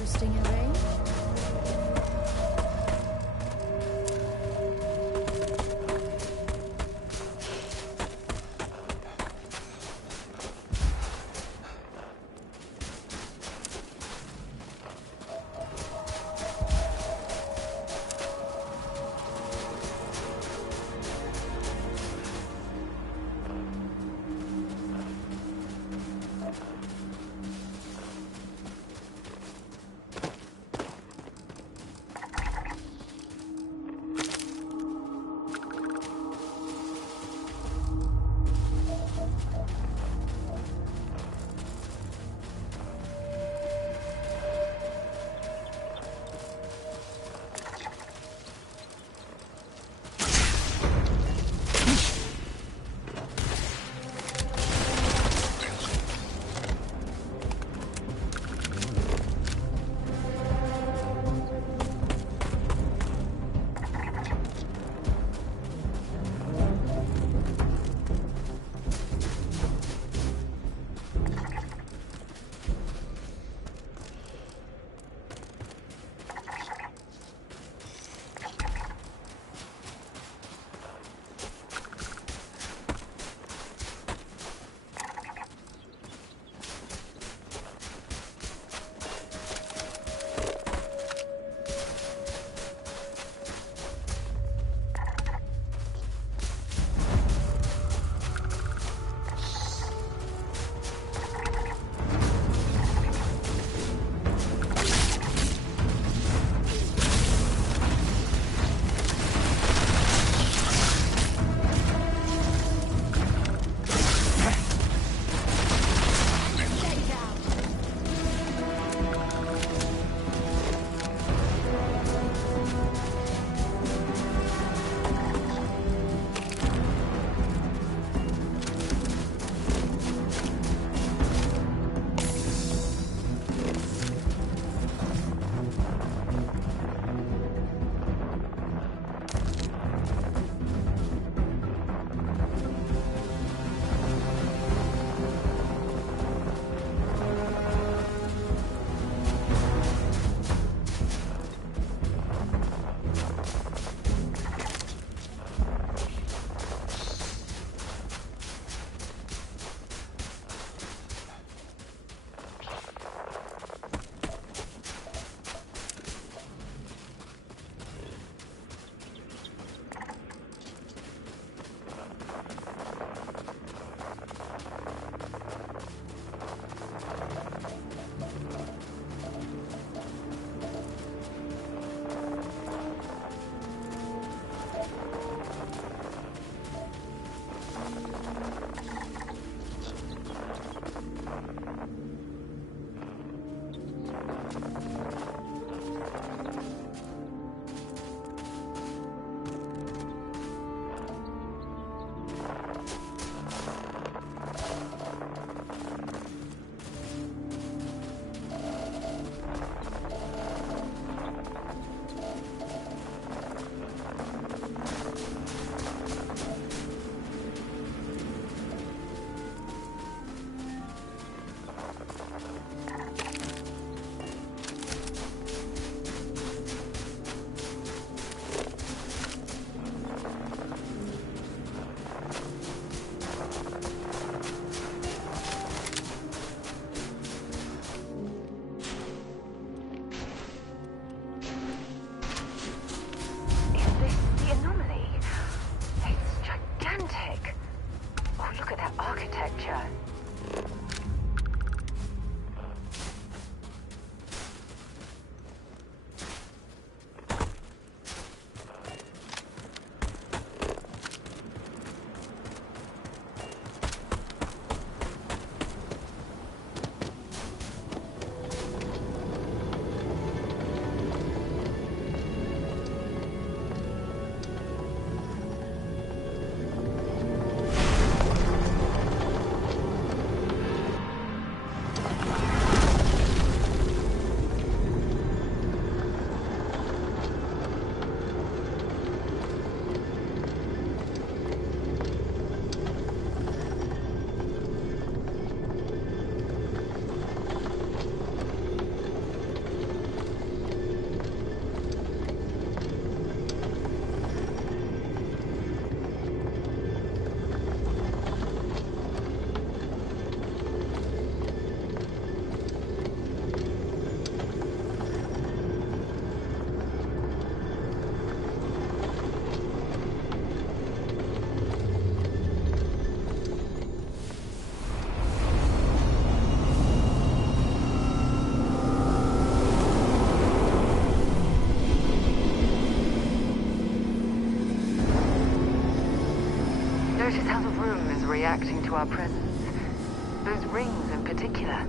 interesting array. Notice how the room is reacting to our presence. Those rings in particular.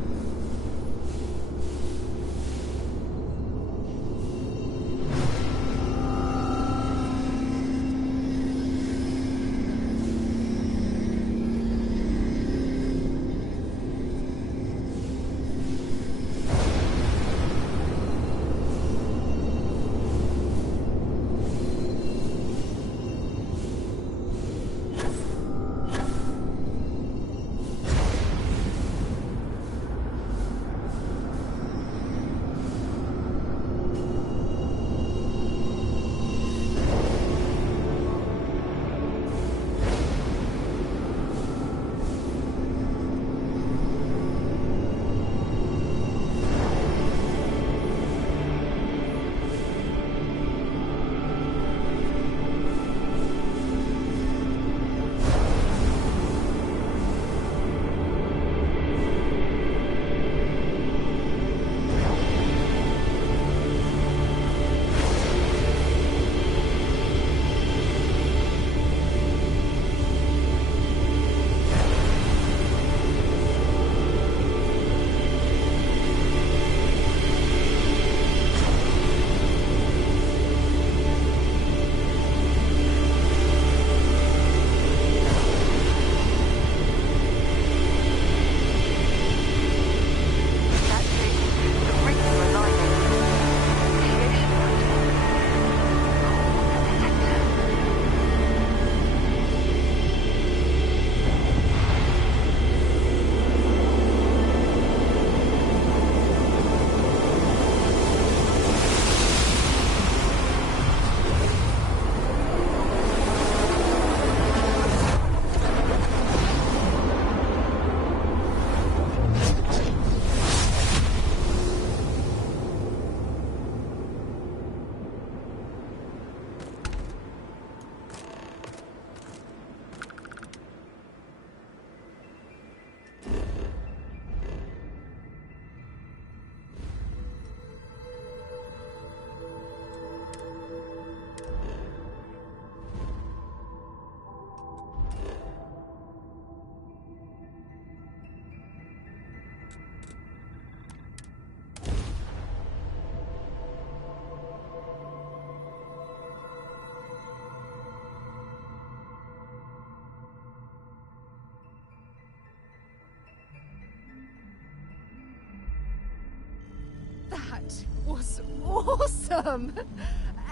That was awesome!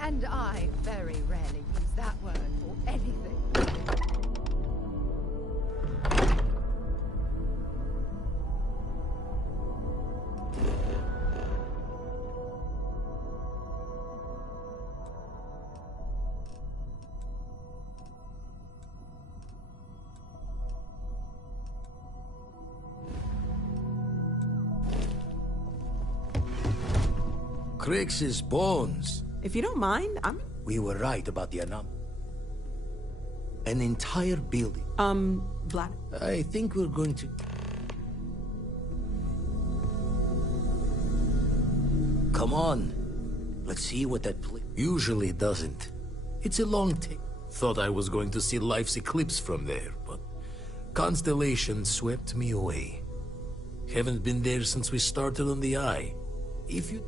And I very rarely use that word for anything. Crix's bones. If you don't mind, We were right about the anomaly. An entire building. Vlad. I think we're going to... Come on. Let's see what that usually doesn't. It's a long take. Thought I was going to see life's eclipse from there, but constellation swept me away. Haven't been there since we started on the Eye. If you...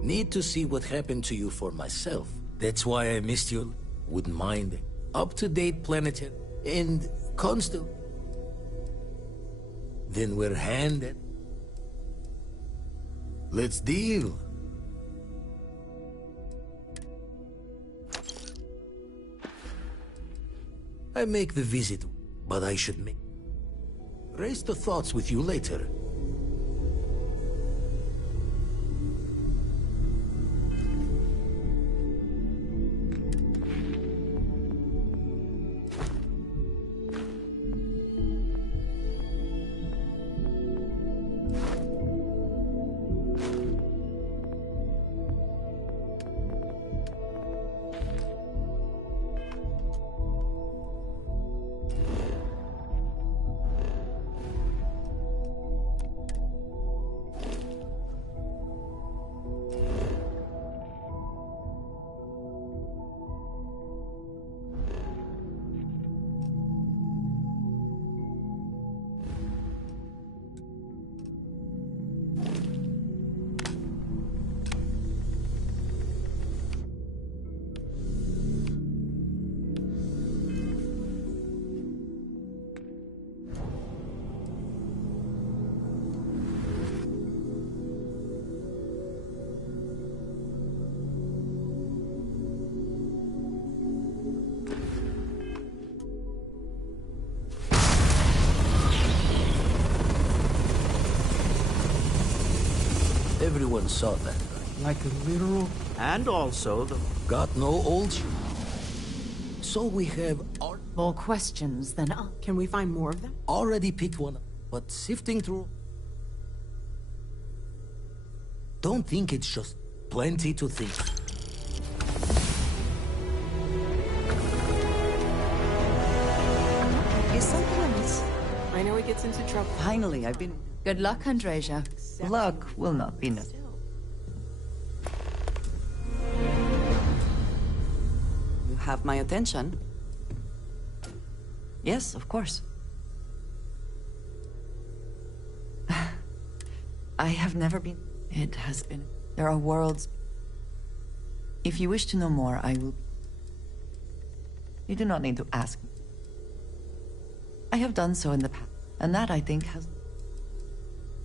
Need to see what happened to you for myself. That's why I missed you. Wouldn't mind. Up-to-date planetary and constant. Then we're handed. Let's deal. I make the visit, but I should make... Raise the thoughts with you later. Everyone saw that, right? Like a literal... And also the... Got no old shoes. So we have More questions than Can we find more of them? already picked one up, but sifting through... Don't think it's just plenty to think. Is something amiss? I know he gets into trouble. Finally, I've been... Good luck, Andresia. Luck will not be necessary. You have my attention. Yes, of course. I have never been... It has been... There are worlds... If you wish to know more, I will... You do not need to ask me. I have done so in the past, and that, I think, has...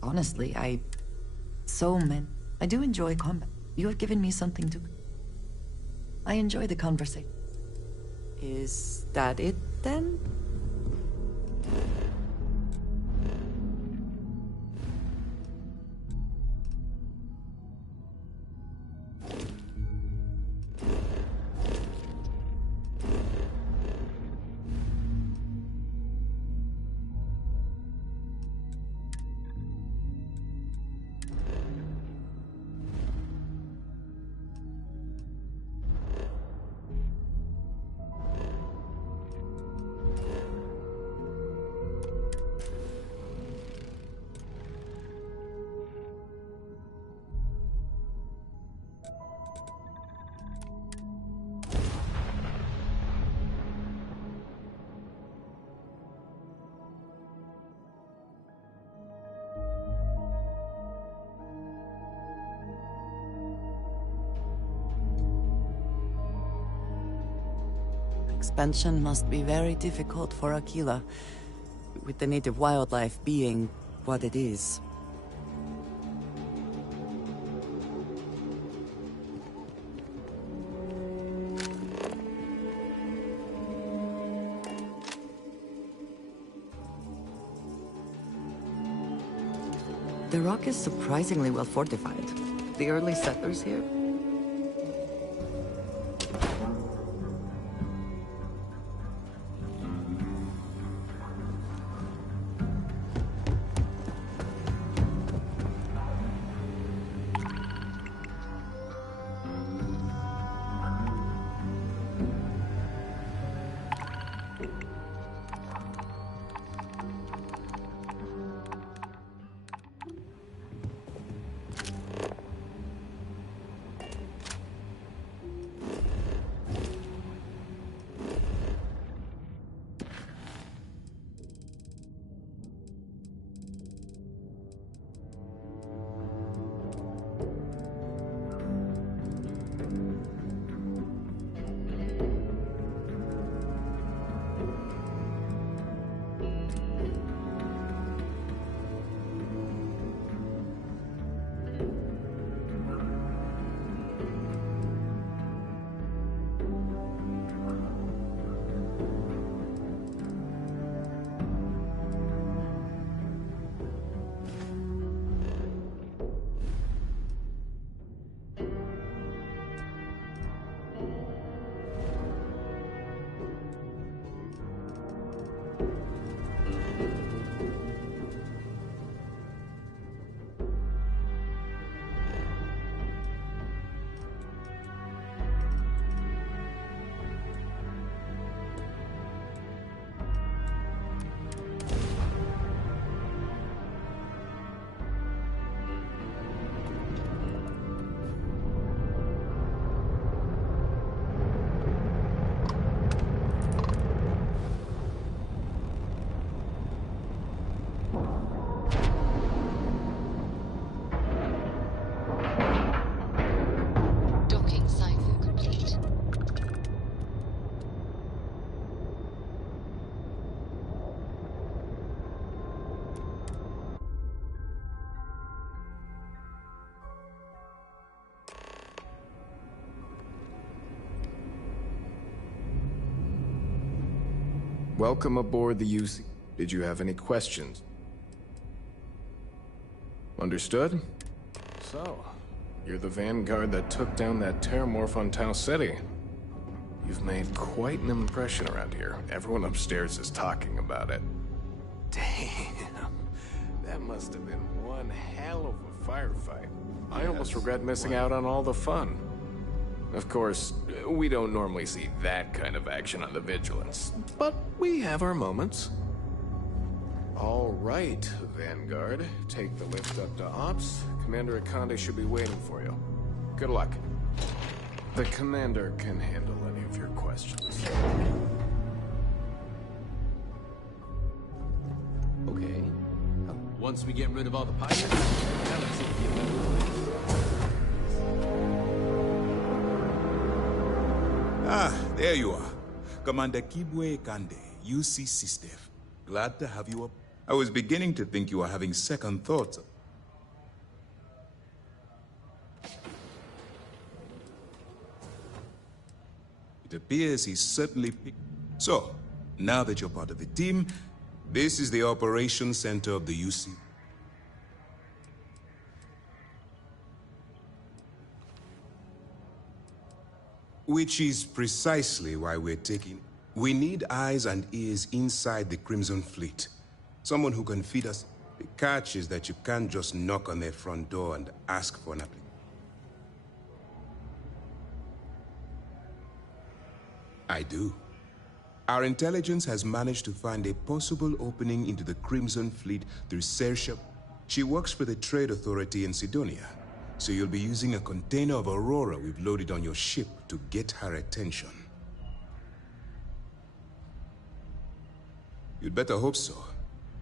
Honestly, So many... I do enjoy combat. You have given me something to... I enjoy the conversation. Is that it, then? Expansion must be very difficult for Aquila, with the native wildlife being what it is. The rock is surprisingly well fortified. The early settlers here? Welcome aboard the UC. Did you have any questions? Understood? So, you're the vanguard that took down that terramorph on Tau City. You've made quite an impression around here. Everyone upstairs is talking about it. Damn. That must have been one hell of a firefight. I almost regret missing out on all the fun. Of course, we don't normally see that kind of action on the Vigilance, but we have our moments. All right, Vanguard. Take the lift up to Ops. Commander Akande should be waiting for you. Good luck. The Commander can handle any of your questions. Okay. Once we get rid of all the pirates, now let's see if we can There you are. Commander Kibwe Kande, UC Sistef. Glad to have you up. I was beginning to think you were having second thoughts. It appears he's certainly picked. So, now that you're part of the team, this is the operations center of the UC. Which is precisely why we're taking... We need eyes and ears inside the Crimson Fleet. Someone who can feed us. The catch is that you can't just knock on their front door and ask for an application. I do. Our intelligence has managed to find a possible opening into the Crimson Fleet through Sersha. She works for the Trade Authority in Sidonia, so you'll be using a container of Aurora we've loaded on your ship to get her attention. You'd better hope so.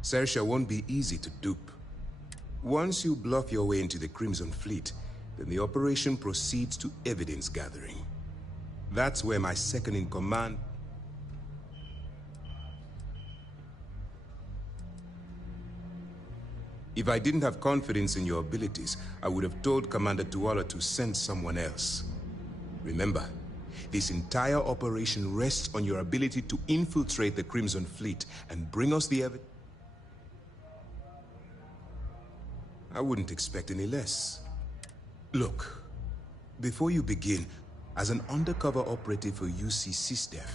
Sersha won't be easy to dupe. Once you bluff your way into the Crimson Fleet, then the operation proceeds to evidence gathering. That's where my second-in-command... If I didn't have confidence in your abilities, I would have told Commander Tuala to send someone else. Remember, this entire operation rests on your ability to infiltrate the Crimson Fleet and bring us the evidence. I wouldn't expect any less. Look, before you begin, as an undercover operative for UC Sistef,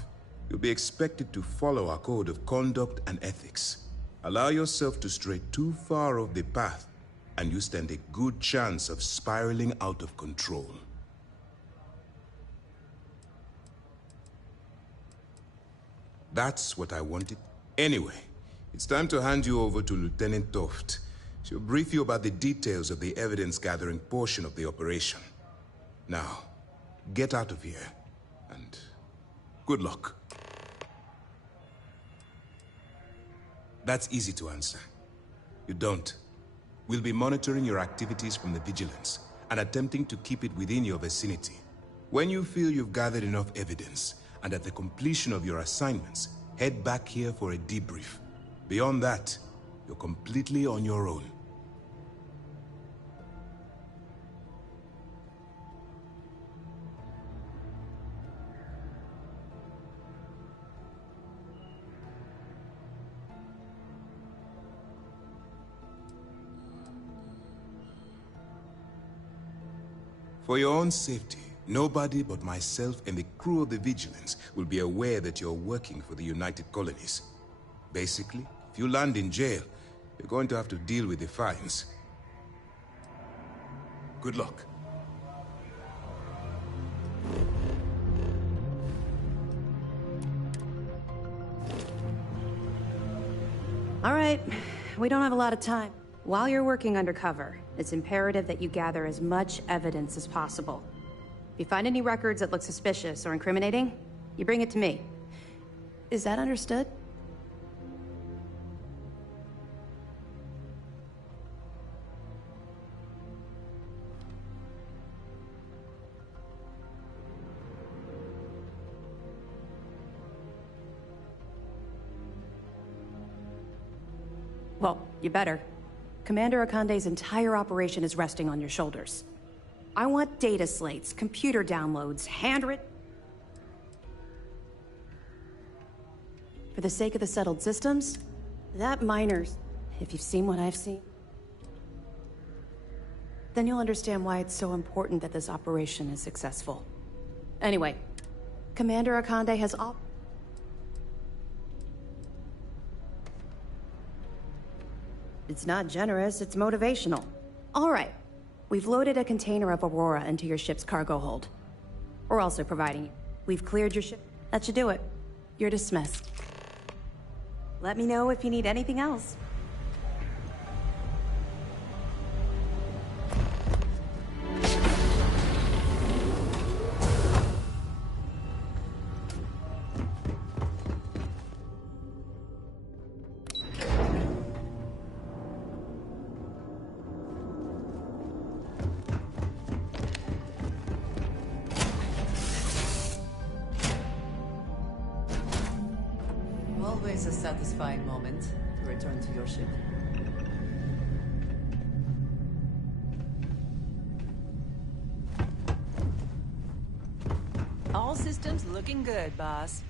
you'll be expected to follow our code of conduct and ethics. Allow yourself to stray too far off the path, and you stand a good chance of spiraling out of control. That's what I wanted. Anyway, it's time to hand you over to Lieutenant Toft. She'll brief you about the details of the evidence-gathering portion of the operation. Now, get out of here, and good luck. That's easy to answer. You don't. We'll be monitoring your activities from the Vigilance and attempting to keep it within your vicinity. When you feel you've gathered enough evidence, and at the completion of your assignments, head back here for a debrief. Beyond that, you're completely on your own. For your own safety, nobody but myself and the crew of the Vigilance will be aware that you're working for the United Colonies. Basically, if you land in jail, you're going to have to deal with the fines. Good luck. All right, we don't have a lot of time. While you're working undercover, it's imperative that you gather as much evidence as possible. If you find any records that look suspicious or incriminating, you bring it to me. Is that understood? Well, you better. Commander Akande's entire operation is resting on your shoulders. I want data slates, computer downloads, handwritten... For the sake of the settled systems, that miner's... If you've seen what I've seen... Then you'll understand why it's so important that this operation is successful. Anyway, Commander Akande has all... It's not generous, it's motivational. All right, we've loaded a container of Aurora into your ship's cargo hold. We're also providing you. We've cleared your ship. That should do it. You're dismissed. Let me know if you need anything else. Always a satisfying moment to return to your ship. All systems looking good, boss.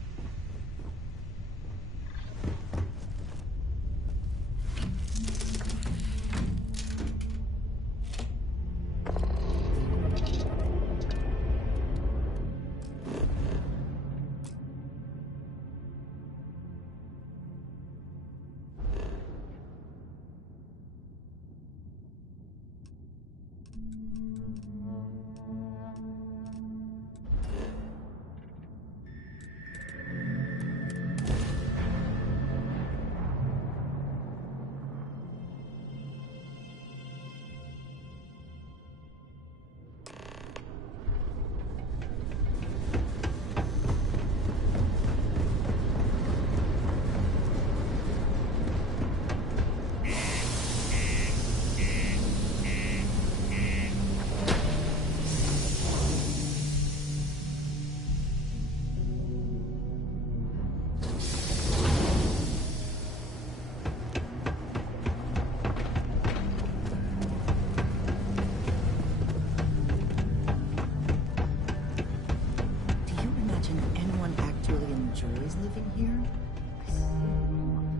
Living here?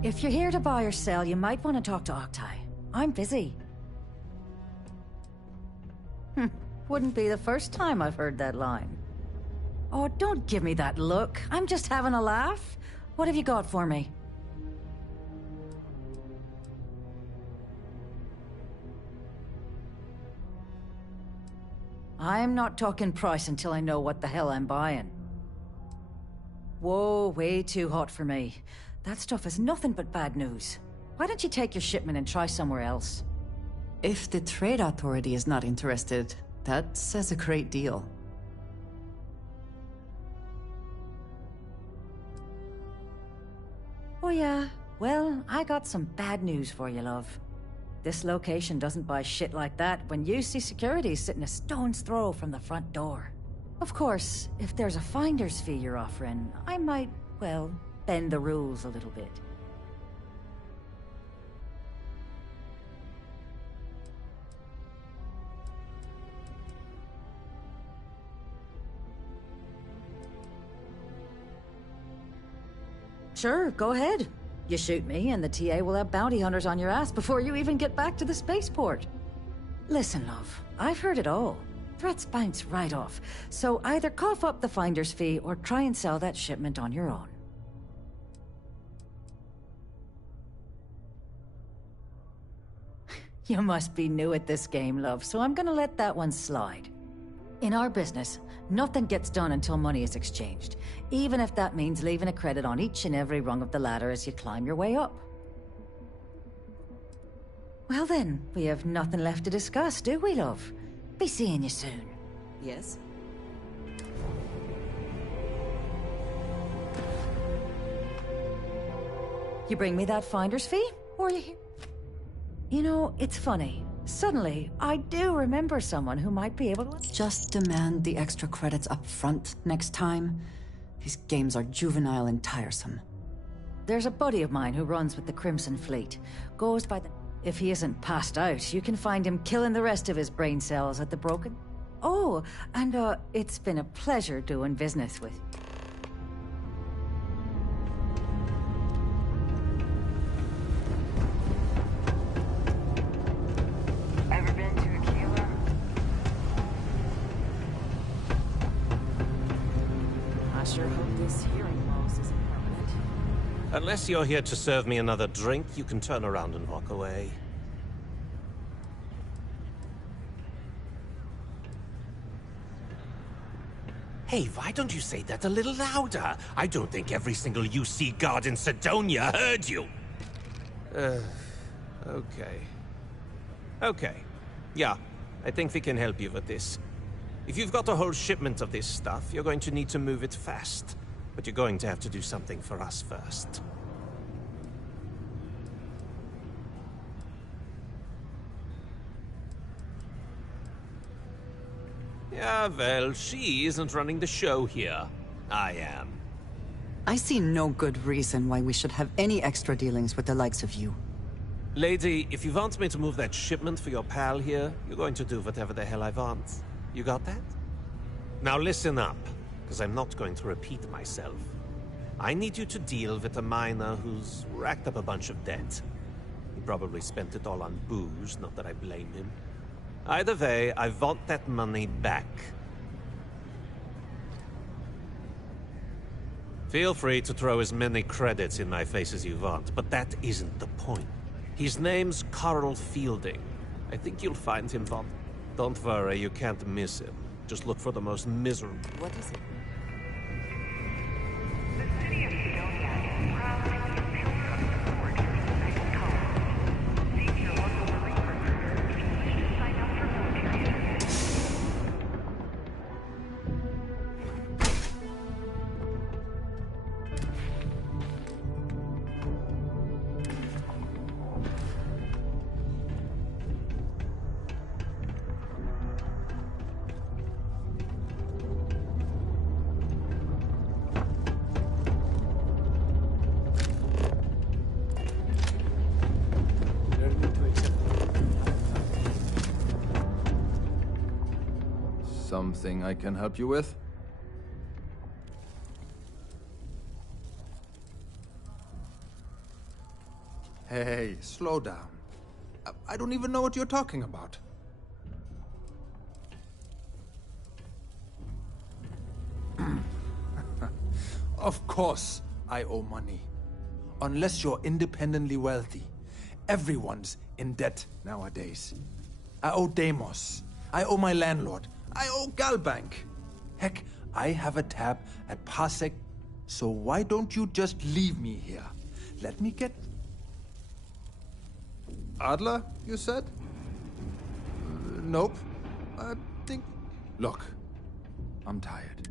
If you're here to buy or sell, you might want to talk to Octai. I'm busy. Wouldn't be the first time I've heard that line. Oh, don't give me that look. I'm just having a laugh. What have you got for me? I'm not talking price until I know what the hell I'm buying. Whoa, way too hot for me. That stuff is nothing but bad news. Why don't you take your shipment and try somewhere else? If the Trade Authority is not interested, that says a great deal. Oh yeah? Well, I got some bad news for you, love. This location doesn't buy shit like that when UC Security's sitting a stone's throw from the front door. Of course, if there's a finder's fee you're offering, I might, well, bend the rules a little bit. Sure, go ahead. You shoot me, and the TA will have bounty hunters on your ass before you even get back to the spaceport. Listen, love, I've heard it all. Threats bounce right off, so either cough up the finder's fee or try and sell that shipment on your own. You must be new at this game, love, so I'm gonna let that one slide. In our business, nothing gets done until money is exchanged, even if that means leaving a credit on each and every rung of the ladder as you climb your way up. Well then, we have nothing left to discuss, do we, love? Be seeing you soon. Yes? You bring me that finder's fee? Or you... You know, it's funny. Suddenly, I do remember someone who might be able to... Just demand the extra credits up front next time. These games are juvenile and tiresome. There's a buddy of mine who runs with the Crimson Fleet. Goes by the... If he isn't passed out, you can find him killing the rest of his brain cells at the Broken... Oh, and it's been a pleasure doing business with you. Ever been to Aquila? Unless you're here to serve me another drink, you can turn around and walk away. Hey, why don't you say that a little louder? I don't think every single UC guard in Sidonia heard you. Okay. Okay. Yeah, I think we can help you with this. If you've got a whole shipment of this stuff, you're going to need to move it fast. But you're going to have to do something for us first. Yeah, well, she isn't running the show here. I am. I see no good reason why we should have any extra dealings with the likes of you. Lady, if you want me to move that shipment for your pal here, you're going to do whatever the hell I want. You got that? Now listen up, because I'm not going to repeat myself. I need you to deal with a miner who's racked up a bunch of debt. He probably spent it all on booze, not that I blame him. Either way, I want that money back. Feel free to throw as many credits in my face as you want, but that isn't the point. His name's Carl Fielding. I think you'll find him fun. Don't worry, you can't miss him. Just look for the most miserable. What is it? The city of Sidonia is proud to be a pillar of support for the United Colonies. See your local Marine recruiter if you wish to sign up for military service. Something I can help you with? Hey, slow down. I don't even know what you're talking about. Of course I owe money. Unless you're independently wealthy. Everyone's in debt nowadays. I owe Deimos. I owe my landlord. I owe Galbank. Heck, I have a tab at Pasek, so why don't you just leave me here? Let me get... Adler, you said? Nope. I think... Look, I'm tired.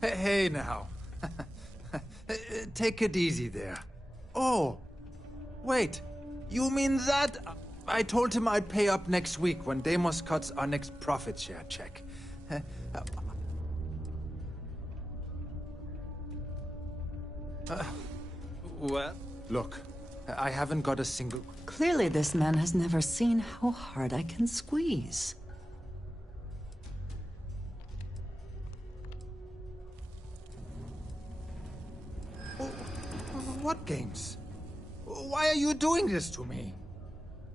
Hey now. Take it easy there. Oh, wait. You mean that? I told him I'd pay up next week when Deimos cuts our next profit share check. Well, look, I haven't got a single... Clearly this man has never seen how hard I can squeeze. What games? Why are you doing this to me?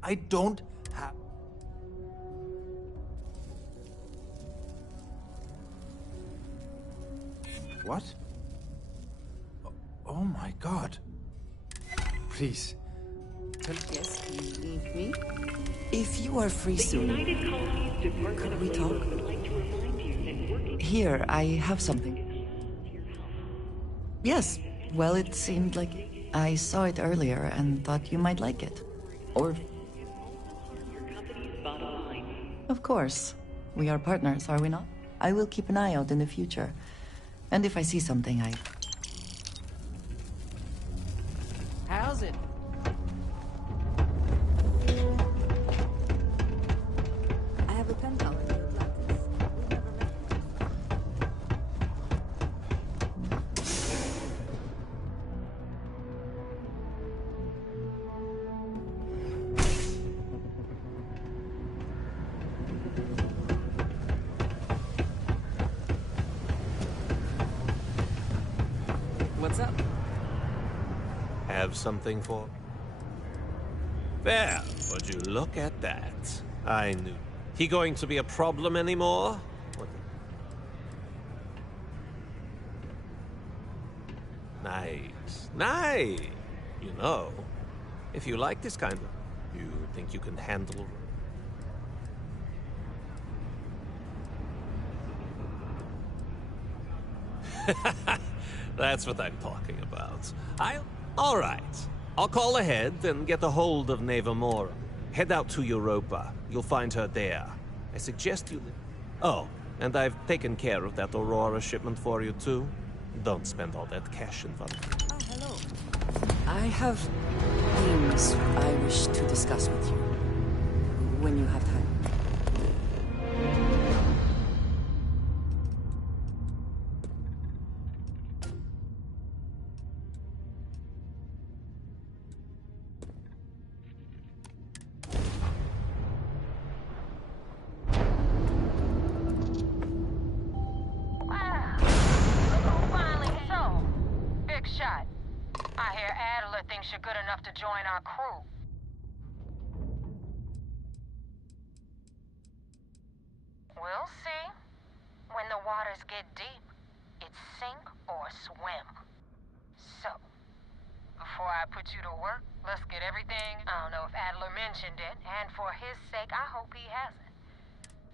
I don't have... What? Oh my god. Please. Yes, you need me? If you are free soon, could we talk? Here, I have something. Yes, well, it seemed like I saw it earlier and thought you might like it. Or... Of course. We are partners, are we not? I will keep an eye out in the future. And if I see something, I... How's it? I have a pen pal in Atlantis. We've never met. What's up? Have something for? There, would you look at that? I knew. He going to be a problem anymore? What Nice. Nice! You know, if you like this kind of... You think you can handle... That's what I'm talking about. All right. I'll call ahead and get a hold of Neva Moore. Head out to Europa. You'll find her there. I suggest you... Oh, and I've taken care of that Aurora shipment for you, too. Don't spend all that cash in fun. Oh, hello. I have things I wish to discuss with you. When you have time. You're good enough to join our crew. We'll see. When the waters get deep, it's sink or swim. So, before I put you to work, let's get everything. I don't know if Adler mentioned it, and for his sake, I hope he hasn't.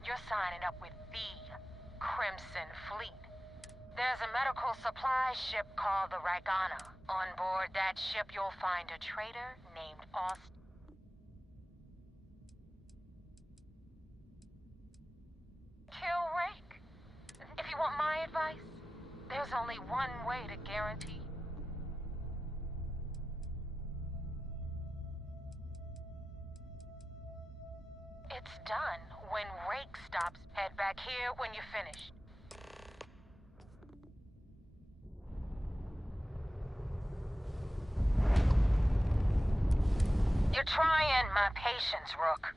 You're signing up with the Crimson Fleet. There's a medical supply ship called the Ragana. On board that ship, you'll find a trader named Austin. Kill Rake. If you want my advice, there's only one way to guarantee. It's done when Rake stops. Head back here when you're finished. You're trying my patience, Rook.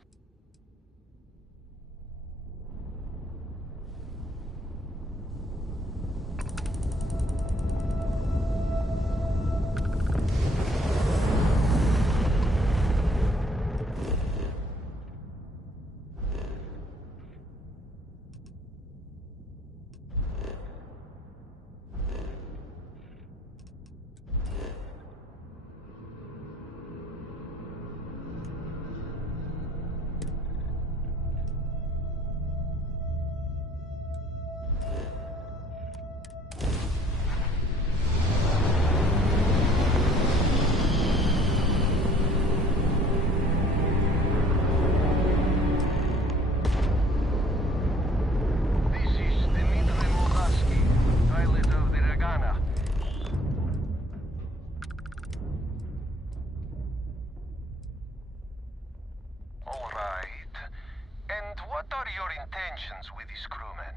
With his crewmen.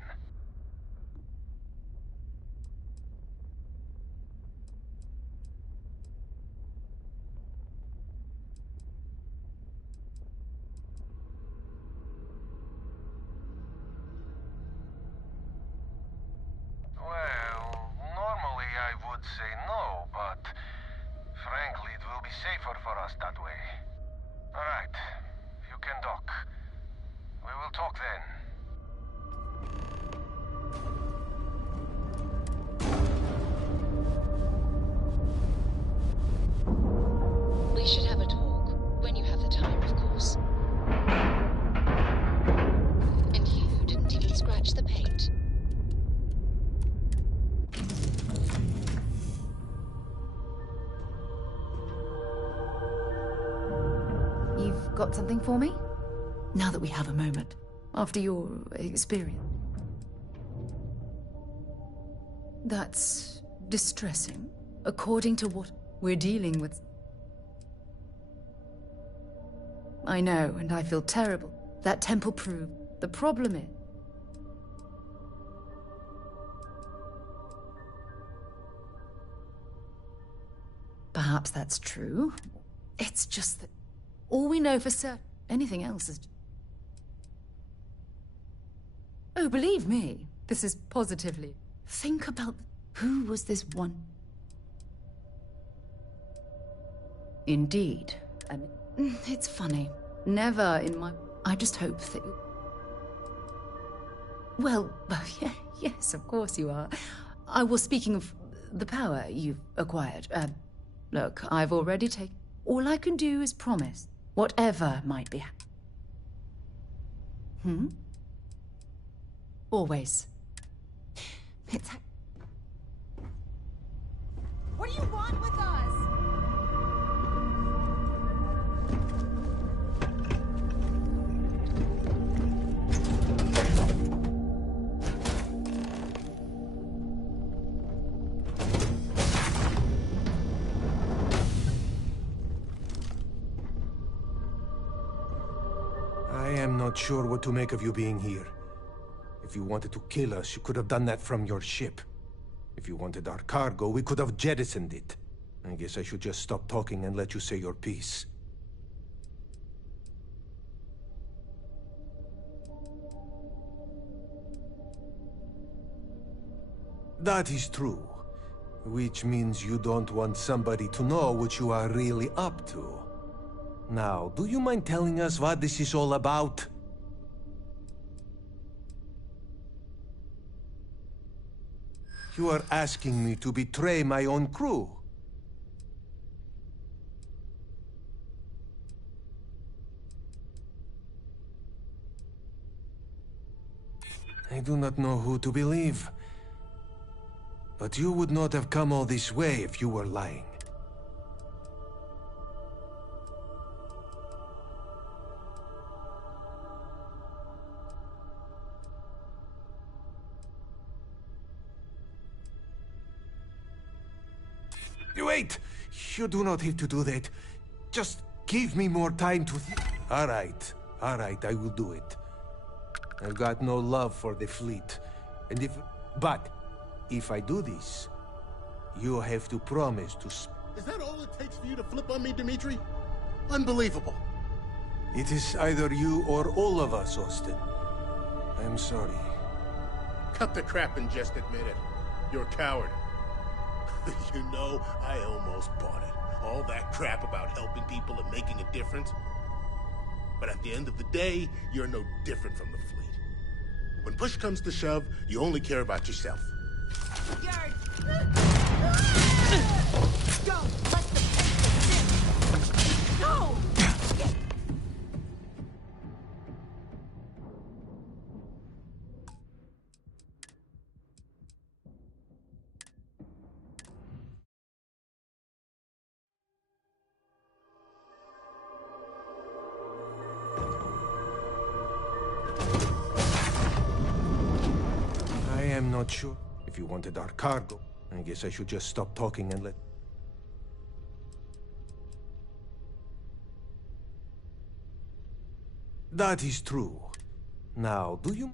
Well, normally I would say no, but frankly it will be safer for us that way. Alright, you can dock. We will talk then. We should have a talk, when you have the time, of course. And you didn't even scratch the paint. You've got something for me? Now that we have a moment, after your experience. That's distressing, according to what we're dealing with. I know, and I feel terrible. That temple proved. The problem is... Perhaps that's true. It's just that all we know for certain, anything else is... Oh, believe me, this is positively... Think about who was this one... Indeed. And it's funny. Never in my... I just hope that... Well, yeah, yes, of course you are. I was speaking of the power you've acquired. Look, I've already taken... All I can do is promise, whatever might be Always. What do you want with us? I am not sure what to make of you being here. If you wanted to kill us, you could have done that from your ship. If you wanted our cargo, we could have jettisoned it. I guess I should just stop talking and let you say your piece. That is true. Which means you don't want somebody to know what you are really up to. Now, do you mind telling us what this is all about? You are asking me to betray my own crew. I do not know who to believe. But you would not have come all this way if you were lying. Wait! You do not have to do that. Just give me more time to All right, I will do it. I've got no love for the fleet. And But, if I do this, you have to promise to Is that all it takes for you to flip on me, Dimitri? Unbelievable. It is either you or all of us, Austin. I'm sorry. Cut the crap and just admit it. You're a coward. You know, I almost bought it. All that crap about helping people and making a difference. But at the end of the day, you're no different from the fleet. When push comes to shove, you only care about yourself. Go! Let the pistol go! I am not sure. If you wanted our cargo, I guess I should just stop talking and let... That is true. Now, do you...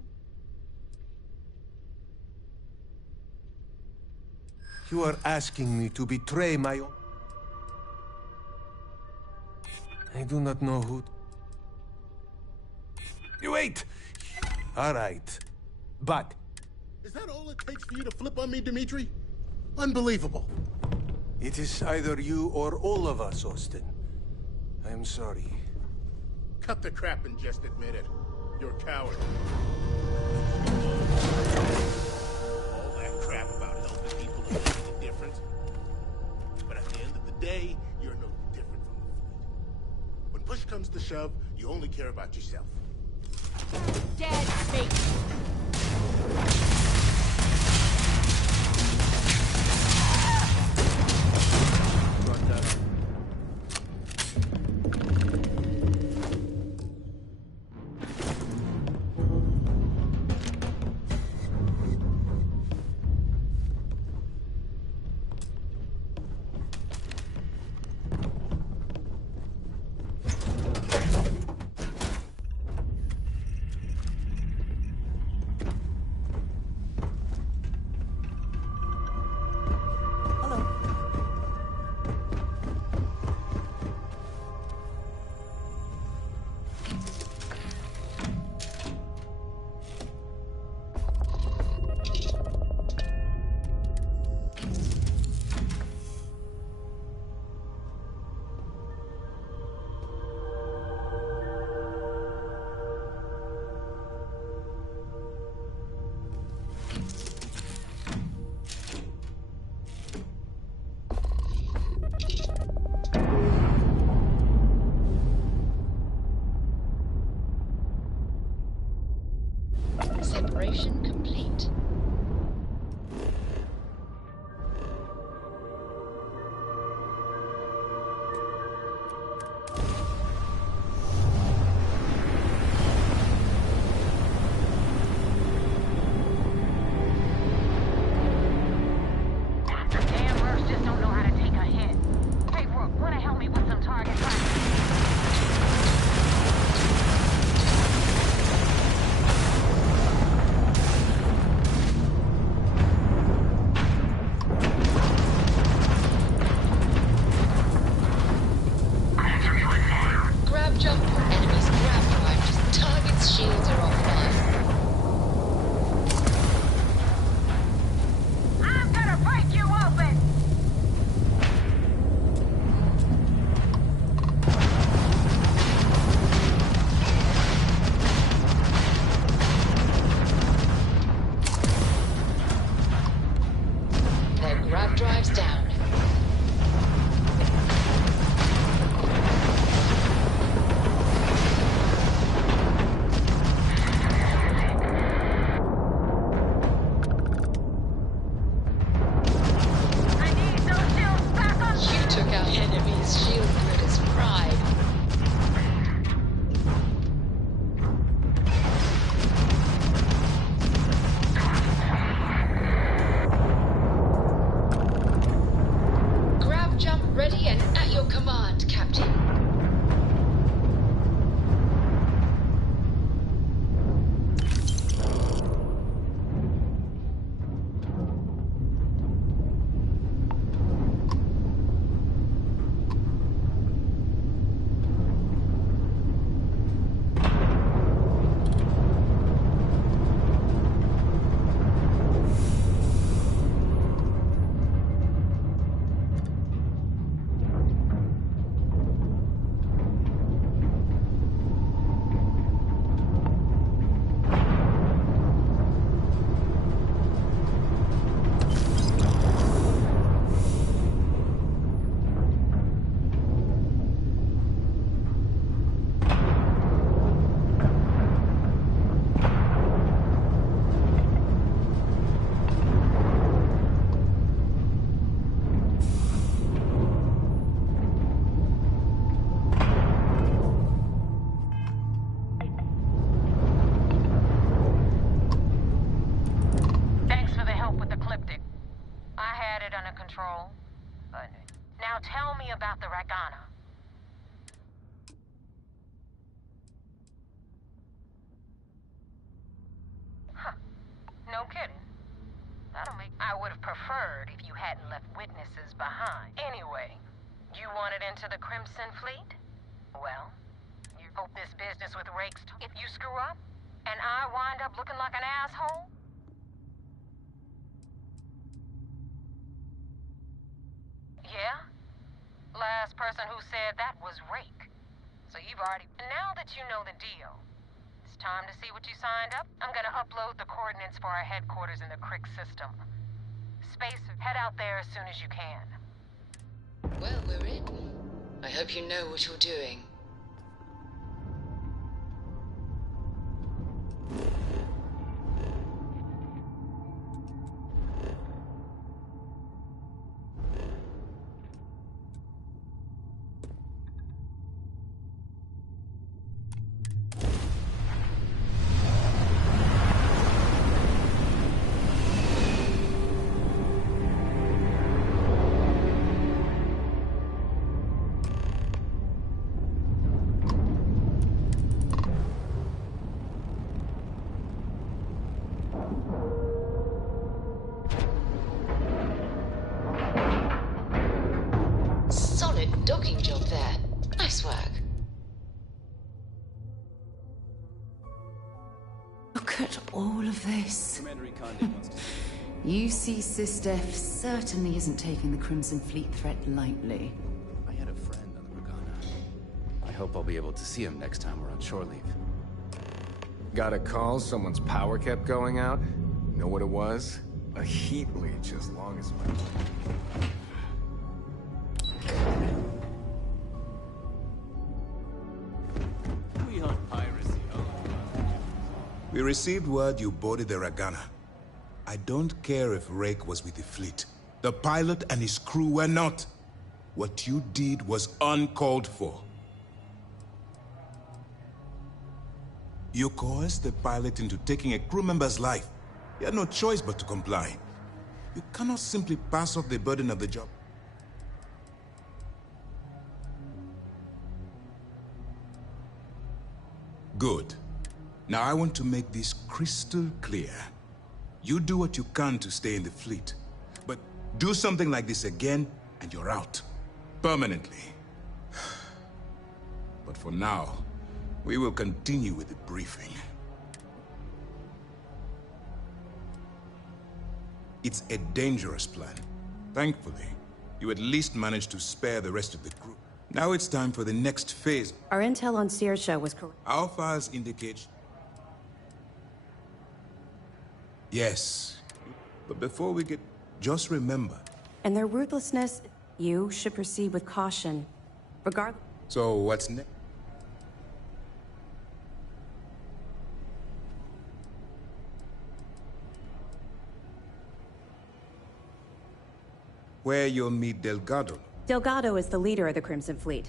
You are asking me to betray my own... I do not know who... Wait! All right. But... Is that all it takes for you to flip on me, Dimitri? Unbelievable. It is either you or all of us, Austin. I'm sorry. Cut the crap and just admit it. You're a coward. All that crap about helping people and making a difference. But at the end of the day, you're no different from the fleet. When push comes to shove, you only care about yourself. Dead meat! Wanna help me with some target practice? Grab jump. Enemy's grab drive. Just target's shields are offline. I'm gonna break you open! Their grab drive's down. You took our enemy's shield grid as pride. Grab jump ready and at your command, Captain. Thanks for the help with the Ecliptic. I had it under control. Now tell me about the Ragana. Huh. No kidding. That'll make... I would have preferred if you hadn't left witnesses behind. Anyway, you wanted into the Crimson Fleet? Well, you hope this business with Rakes... If you screw up, and I wind up looking like an asshole? Yeah? Last person who said that was Rake. So you've already... Now that you know the deal, it's time to see what you signed up. I'm gonna upload the coordinates for our headquarters in the Crick system. Space, head out there as soon as you can. Well, we're in. I hope you know what you're doing. Solid docking job there. Nice work. Look at all of this. UC SysDef certainly isn't taking the Crimson Fleet threat lightly. I had a friend on the Ragana. I hope I'll be able to see him next time we're on shore leave. Got a call, someone's power kept going out? Know what it was? A heat leech as long as my... We hunt piracy. We received word you boarded the Ragana. I don't care if Rake was with the fleet. The pilot and his crew were not. What you did was uncalled for. You coerced the pilot into taking a crew member's life. You had no choice but to comply. You cannot simply pass off the burden of the job. Good. Now I want to make this crystal clear. You do what you can to stay in the fleet. But do something like this again, and you're out. Permanently. But for now, we will continue with the briefing. It's a dangerous plan. Thankfully, you at least managed to spare the rest of the group. Now it's time for the next phase. Our intel on Saoirse was correct. Our files indicate... Yes. But before we get... Just remember... And their ruthlessness, you should proceed with caution. Regardless... So what's next? Where you'll meet Delgado. Delgado is the leader of the Crimson Fleet.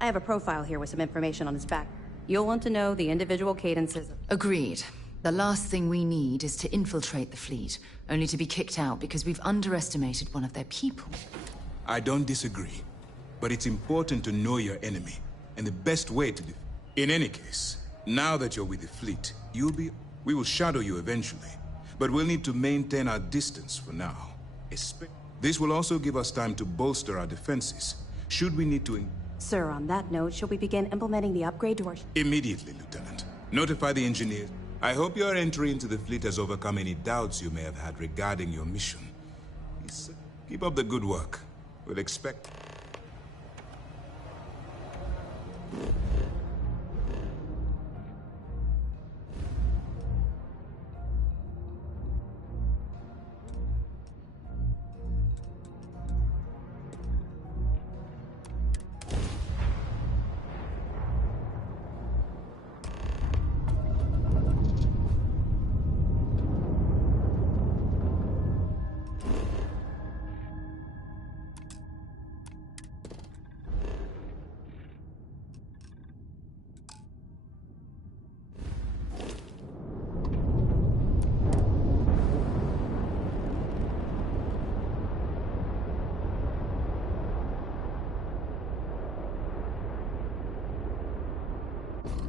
I have a profile here with some information on his back. You'll want to know the individual cadences. Agreed. The last thing we need is to infiltrate the fleet, only to be kicked out because we've underestimated one of their people. I don't disagree, but it's important to know your enemy, and the best way to In any case, now that you're with the fleet, we will shadow you eventually, but we'll need to maintain our distance for now. This will also give us time to bolster our defenses, should we need to... Sir, on that note, shall we begin implementing the upgrade to our... Immediately, Lieutenant. Notify the engineers. I hope your entry into the fleet has overcome any doubts you may have had regarding your mission. Keep up the good work. We'll expect...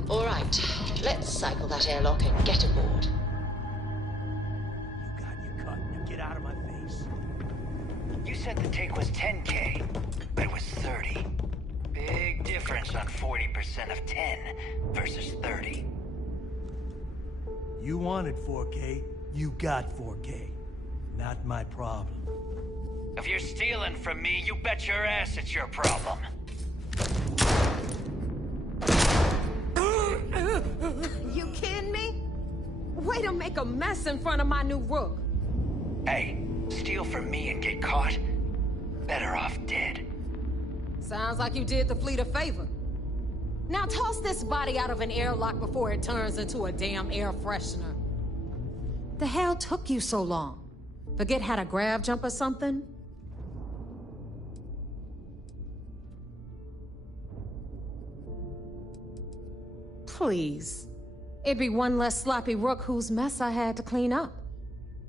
All right, let's cycle that airlock and get aboard. You got your cut. Now get out of my face. You said the take was 10K, but it was 30. Big difference on 40% of 10 versus 30. You wanted 4K, you got 4K. Not my problem. If you're stealing from me, you bet your ass it's your problem. You kidding me? Way to make a mess in front of my new rook. Hey, steal from me and get caught? Better off dead. Sounds like you did the fleet a favor. Now toss this body out of an airlock before it turns into a damn air freshener. The hell took you so long? Forget how to grav jump or something? Please. It'd be one less sloppy rook whose mess I had to clean up.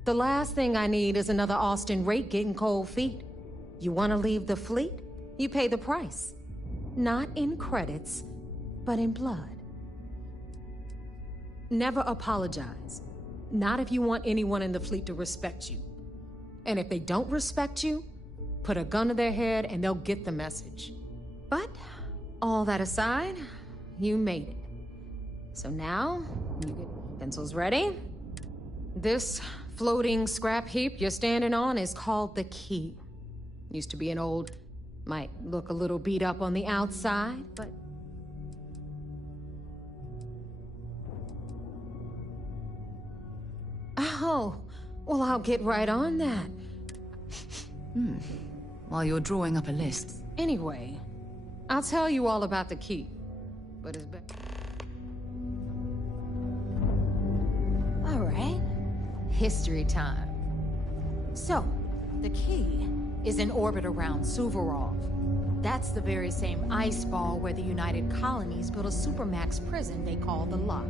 The last thing I need is another Austin Rake getting cold feet. You want to leave the fleet? You pay the price. Not in credits, but in blood. Never apologize. Not if you want anyone in the fleet to respect you. And if they don't respect you, put a gun to their head and they'll get the message. But, all that aside, you made it. So now, you get pencils ready? This floating scrap heap you're standing on is called the key. Used to be an old, might look a little beat up on the outside, but... Oh, well, I'll get right on that. While you're drawing up a list. Anyway, I'll tell you all about the key, but it's better. All right, history time. So, the key is in orbit around Suvorov. That's the very same ice ball where the United Colonies built a supermax prison they call the Lock.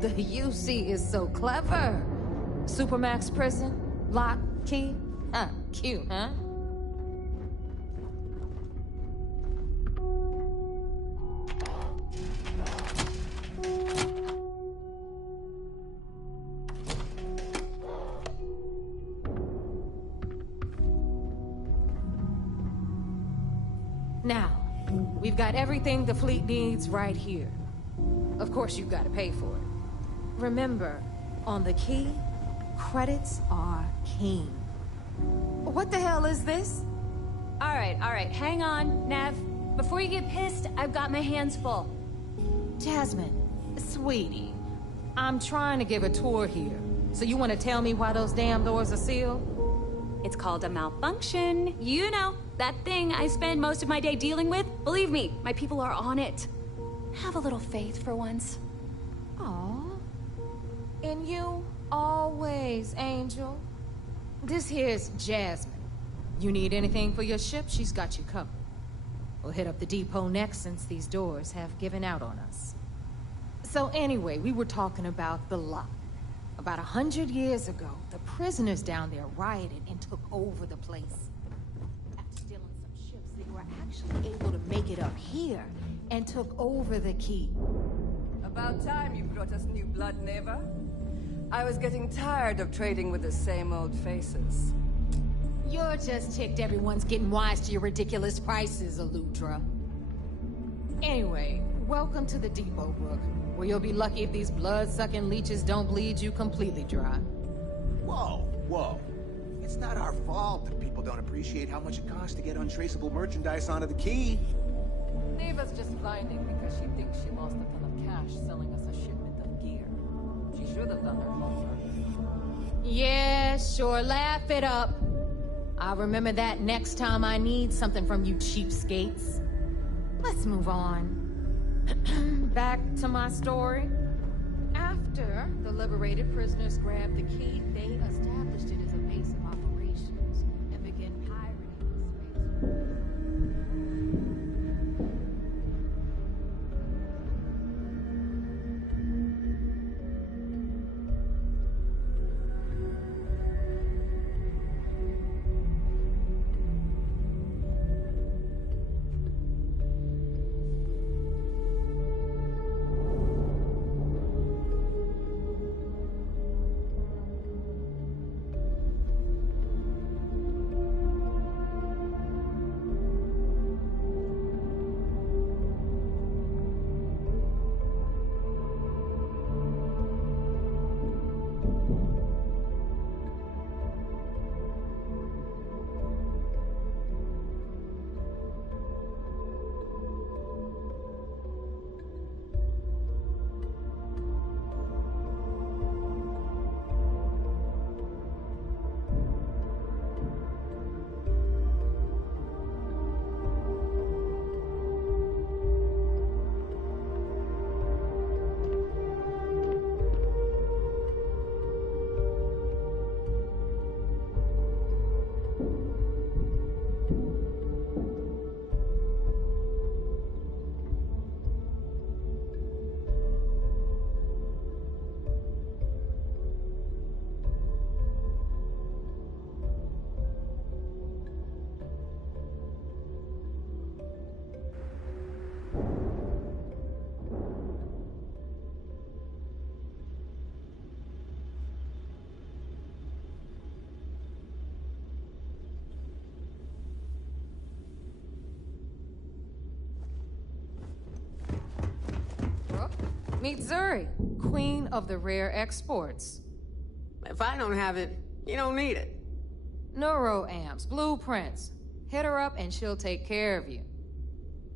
The UC is so clever. Supermax prison, lock, key. Cute, huh? Now, we've got everything the fleet needs right here. Of course, you've got to pay for it. Remember, on the key, credits are king. What the hell is this? All right, hang on, Nev. Before you get pissed, I've got my hands full. Jasmine, sweetie, I'm trying to give a tour here. So you want to tell me why those damn doors are sealed? It's called a malfunction. You know, that thing I spend most of my day dealing with. Believe me, my people are on it. Have a little faith for once. Aw. In you, always, Angel. This here's Jasmine. You need anything for your ship, she's got you covered. We'll hit up the depot next since these doors have given out on us. So anyway, we were talking about the lock. About 100 years ago, the prisoners down there rioted and took over the place. After stealing some ships, they were actually able to make it up here and took over the key. About time you brought us new blood, Neva. I was getting tired of trading with the same old faces. You're just ticked everyone's getting wise to your ridiculous prices, Aludra. Anyway, welcome to the depot, Brooke, where you'll be lucky if these blood-sucking leeches don't bleed you completely dry. Whoa, whoa. It's not our fault that people don't appreciate how much it costs to get untraceable merchandise onto the key. Neva's just blinding because she thinks she lost a ton of cash selling us a shipment of gear. She should have done her homework. Yeah, sure, laugh it up. I'll remember that next time I need something from you cheapskates. Let's move on. Back to my story. After the liberated prisoners grabbed the key, they established it as a base of operations and began pirating the space. Meet Zuri, queen of the rare exports. If I don't have it, you don't need it. Neuroamps, blueprints. Hit her up and she'll take care of you.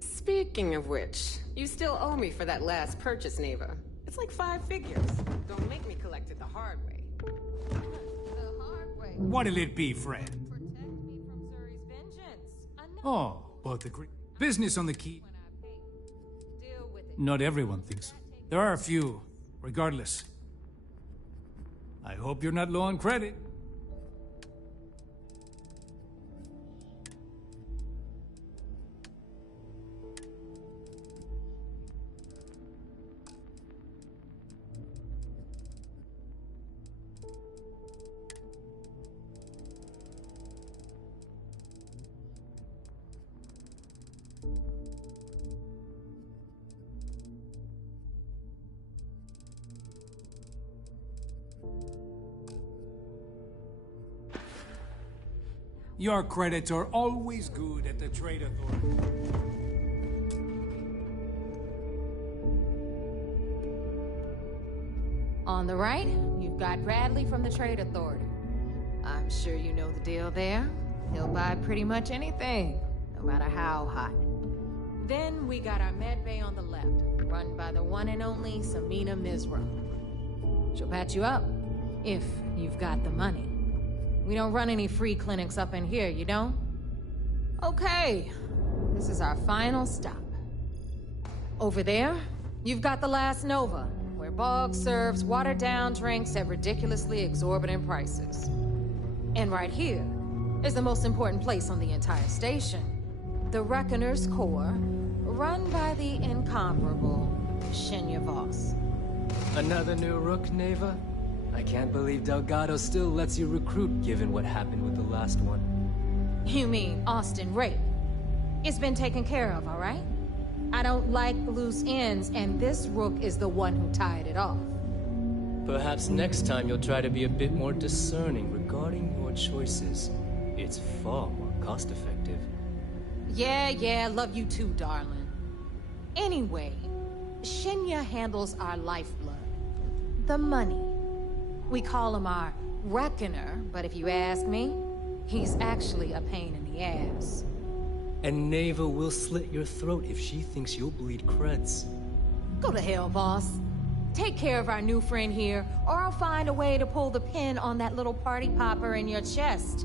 Speaking of which, you still owe me for that last purchase, Neva. It's like 5 figures. Don't make me collect it the hard way. The hard way. What'll it be, friend? Protect me from Zuri's vengeance. Oh, both agree. Business on the key. Deal with it. Not everyone thinks so. There are a few, regardless. I hope you're not low on credit. Your credits are always good at the Trade Authority. On the right, you've got Bradley from the Trade Authority. I'm sure you know the deal there. He'll buy pretty much anything, no matter how hot. Then we got our med bay on the left, run by the one and only Samina Mizra. She'll patch you up, if you've got the money. We don't run any free clinics up in here, you don't? Okay, this is our final stop. Over there, you've got the Last Nova, where Bog serves watered-down drinks at ridiculously exorbitant prices. And right here is the most important place on the entire station, the Reckoner's Core, run by the incomparable Shinya Voss. Another new rook, Neva? I can't believe Delgado still lets you recruit given what happened with the last one. You mean Austin Rape? It's been taken care of, all right? I don't like loose ends, and this rook is the one who tied it off. Perhaps next time you'll try to be a bit more discerning regarding your choices. It's far more cost-effective. Yeah, love you too, darling. Anyway, Shinya handles our lifeblood. The money. We call him our Reckoner, but if you ask me, he's actually a pain in the ass. And Neva will slit your throat if she thinks you'll bleed creds. Go to hell, boss. Take care of our new friend here, or I'll find a way to pull the pin on that little party popper in your chest.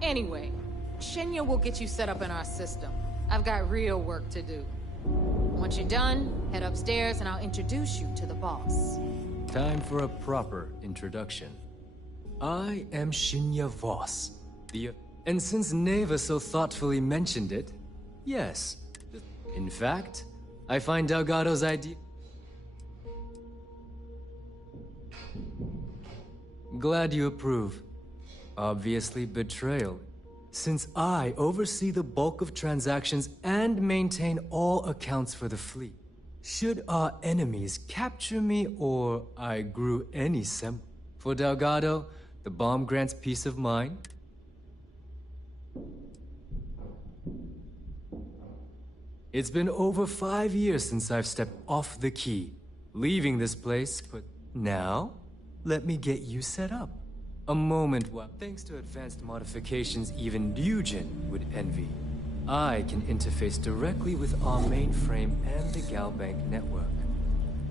Anyway, Shinya will get you set up in our system. I've got real work to do. Once you're done, head upstairs and I'll introduce you to the boss. Time for a proper introduction. I am Shinya Voss, and since Neva so thoughtfully mentioned it, yes. In fact, I find Delgado's idea... Glad you approve. Obviously betrayal, since I oversee the bulk of transactions and maintain all accounts for the fleet. Should our enemies capture me or I grew any for Delgado, the bomb grants peace of mind. It's been over 5 years since I've stepped off the key, leaving this place, but now, let me get you set up. A moment while, thanks to advanced modifications even Eugen would envy, I can interface directly with our mainframe and the Galbank network.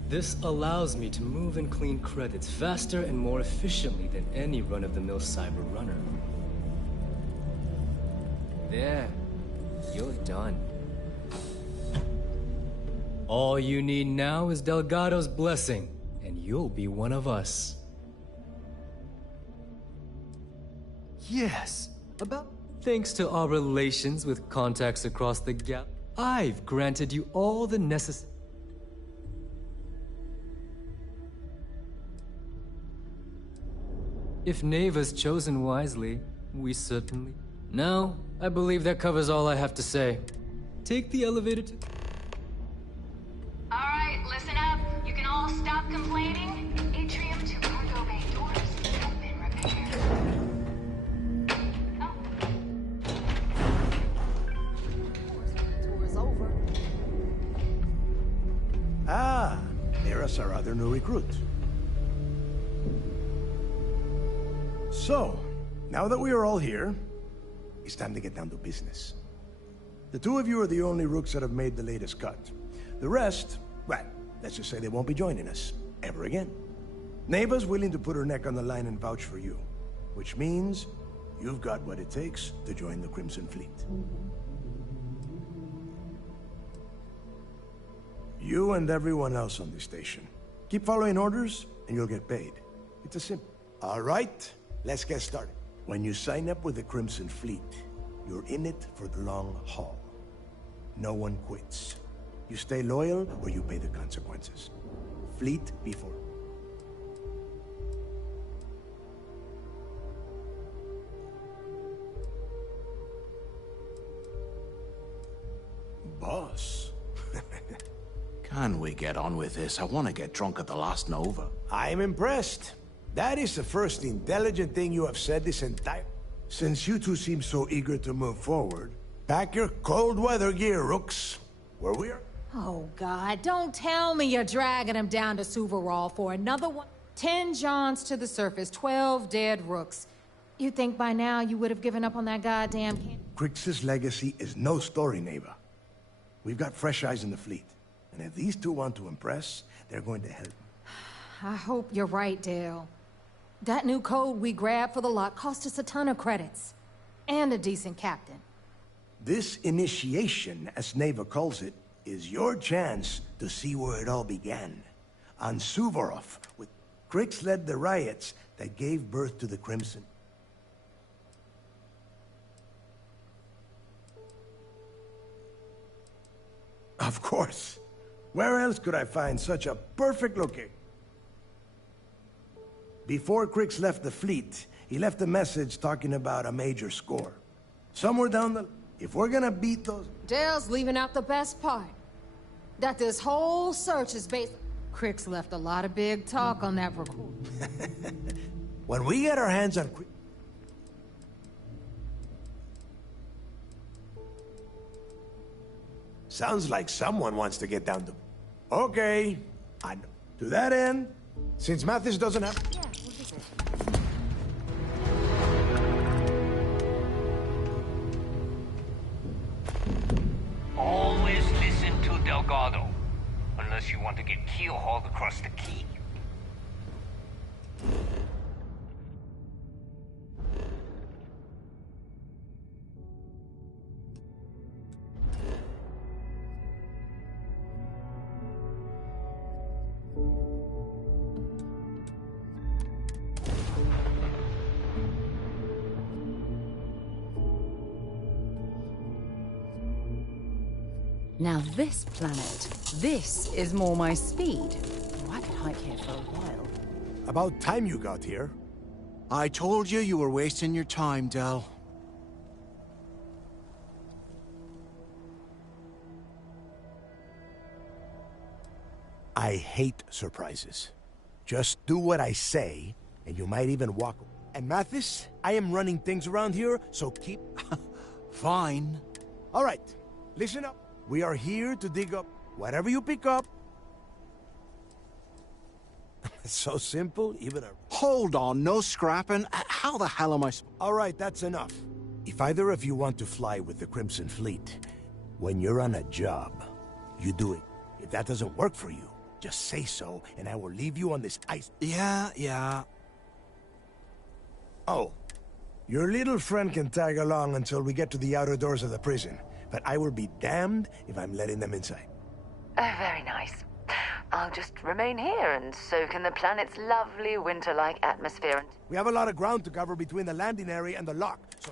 This allows me to move and clean credits faster and more efficiently than any run-of-the-mill cyber runner. There, you're done. All you need now is Delgado's blessing, and you'll be one of us. Yes, thanks to our relations with contacts across the gap, I've granted you all the necessary... If Neva's chosen wisely, we certainly... Now, I believe that covers all I have to say. Take the elevator to... Alright, listen up. You can all stop complaining. Atrium to cargo bay doors have been repaired. Tour is over. Ah, there's our other new recruit. So, now that we are all here, it's time to get down to business. The two of you are the only rooks that have made the latest cut. The rest, well, let's just say they won't be joining us ever again. Neva's willing to put her neck on the line and vouch for you, which means you've got what it takes to join the Crimson Fleet. You and everyone else on this station. Keep following orders, and you'll get paid. It's a simple. All right, let's get started. When you sign up with the Crimson Fleet, you're in it for the long haul. No one quits. You stay loyal, or you pay the consequences. Fleet before. Boss. Can we get on with this? I want to get drunk at the Last Nova. I'm impressed. That is the first intelligent thing you have said this entire... Since you two seem so eager to move forward, pack your cold weather gear, Rooks. Where we are? Oh, God, don't tell me you're dragging him down to Suvarall for another one. 10 Johns to the surface, 12 dead Rooks. You'd think by now you would have given up on that goddamn camp. Crix's legacy is no story, Neva. We've got fresh eyes in the fleet. And if these two want to impress, they're going to help. I hope you're right, Dale. That new code we grabbed for the lot cost us a ton of credits. And a decent captain. This initiation, as Neva calls it, is your chance to see where it all began. On Suvorov, with Crix led the riots that gave birth to the Crimson. Of course. Where else could I find such a perfect location? Before Crix left the fleet, he left a message talking about a major score. Somewhere down the... If we're gonna beat those... Dale's leaving out the best part. That this whole search is based... Crix left a lot of big talk on that record. When we get our hands on Crix... Sounds like someone wants to get down to... Okay. To that end, since Mathis doesn't have... Yeah, what is it? Always listen to Delgado. Unless you want to get keel-hauled across the key. Now this planet, this is more my speed. Oh, I could hike here for a while. About time you got here. I told you were wasting your time, Del. I hate surprises. Just do what I say, and you might even walk. And Mathis, I am running things around here, so keep... Fine. All right, listen up. We are here to dig up whatever you pick up. It's so simple, even a... Hold on, no scrapping. How the hell am I... All right, that's enough. If either of you want to fly with the Crimson Fleet, when you're on a job, you do it. If that doesn't work for you, just say so, and I will leave you on this ice. Yeah. Oh, your little friend can tag along until we get to the outer doors of the prison. But I will be damned if I'm letting them inside. Oh, very nice. I'll just remain here and soak in the planet's lovely winter-like atmosphere. We have a lot of ground to cover between the landing area and the lock, so...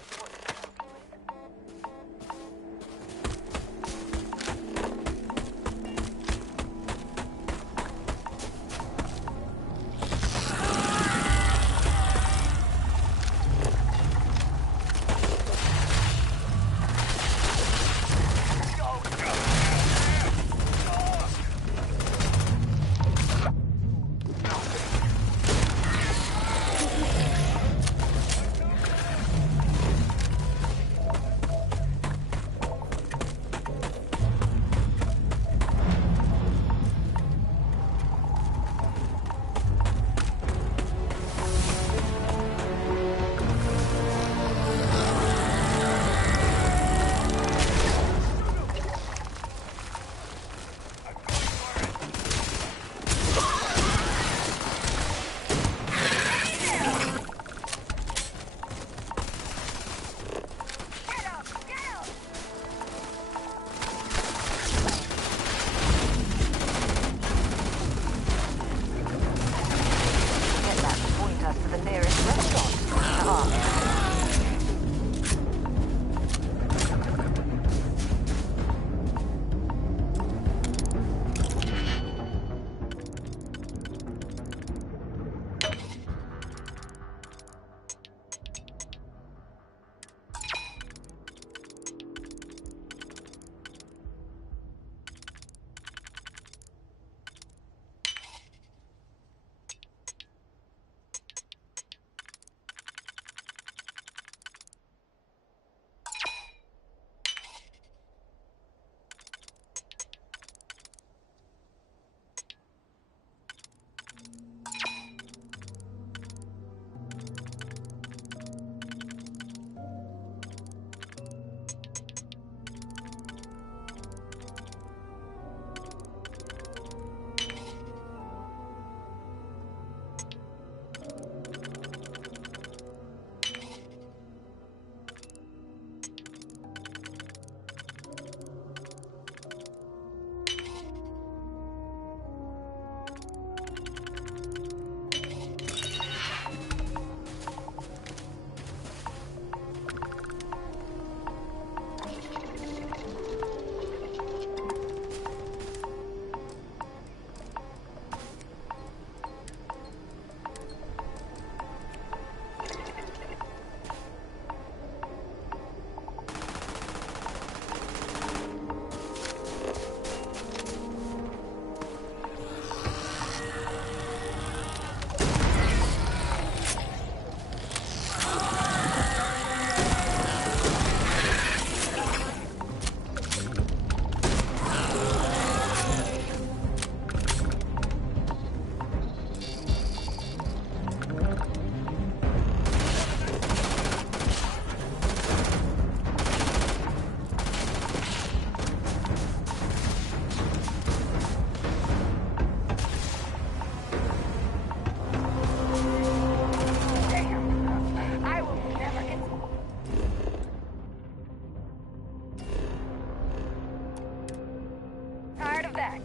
of that.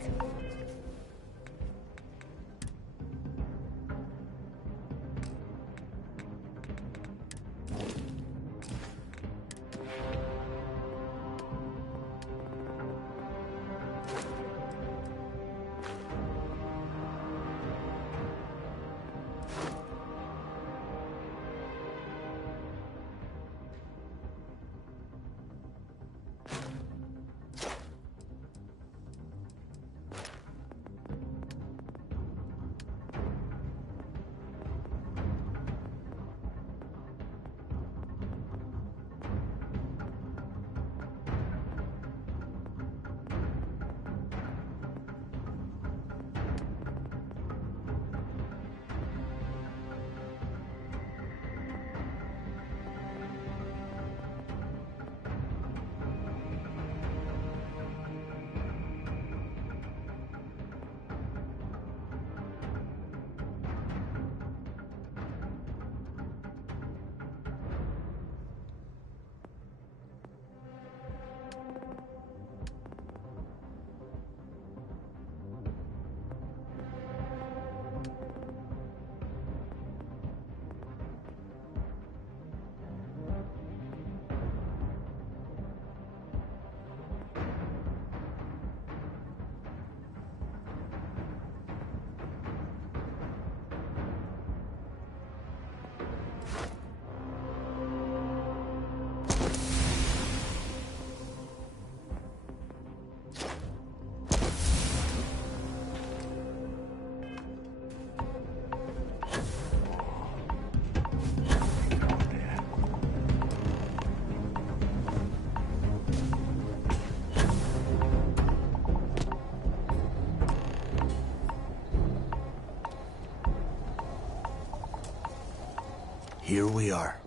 Here we are.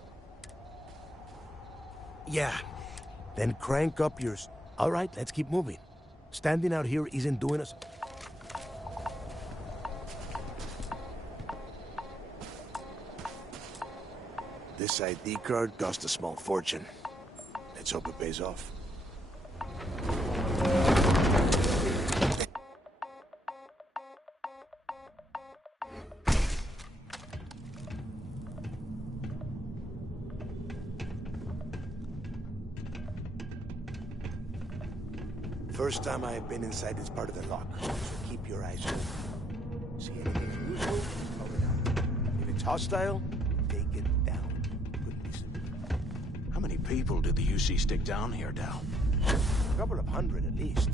Yeah. Then crank up yours. All right, let's keep moving. Standing out here isn't doing us... This ID card cost a small fortune. Let's hope it pays off. First time I have been inside this part of the lock, so keep your eyes open. See anything unusual? Throw it out. If it's hostile, take it down. Good reason. How many people did the UC stick down here, Dal? A couple of hundred at least.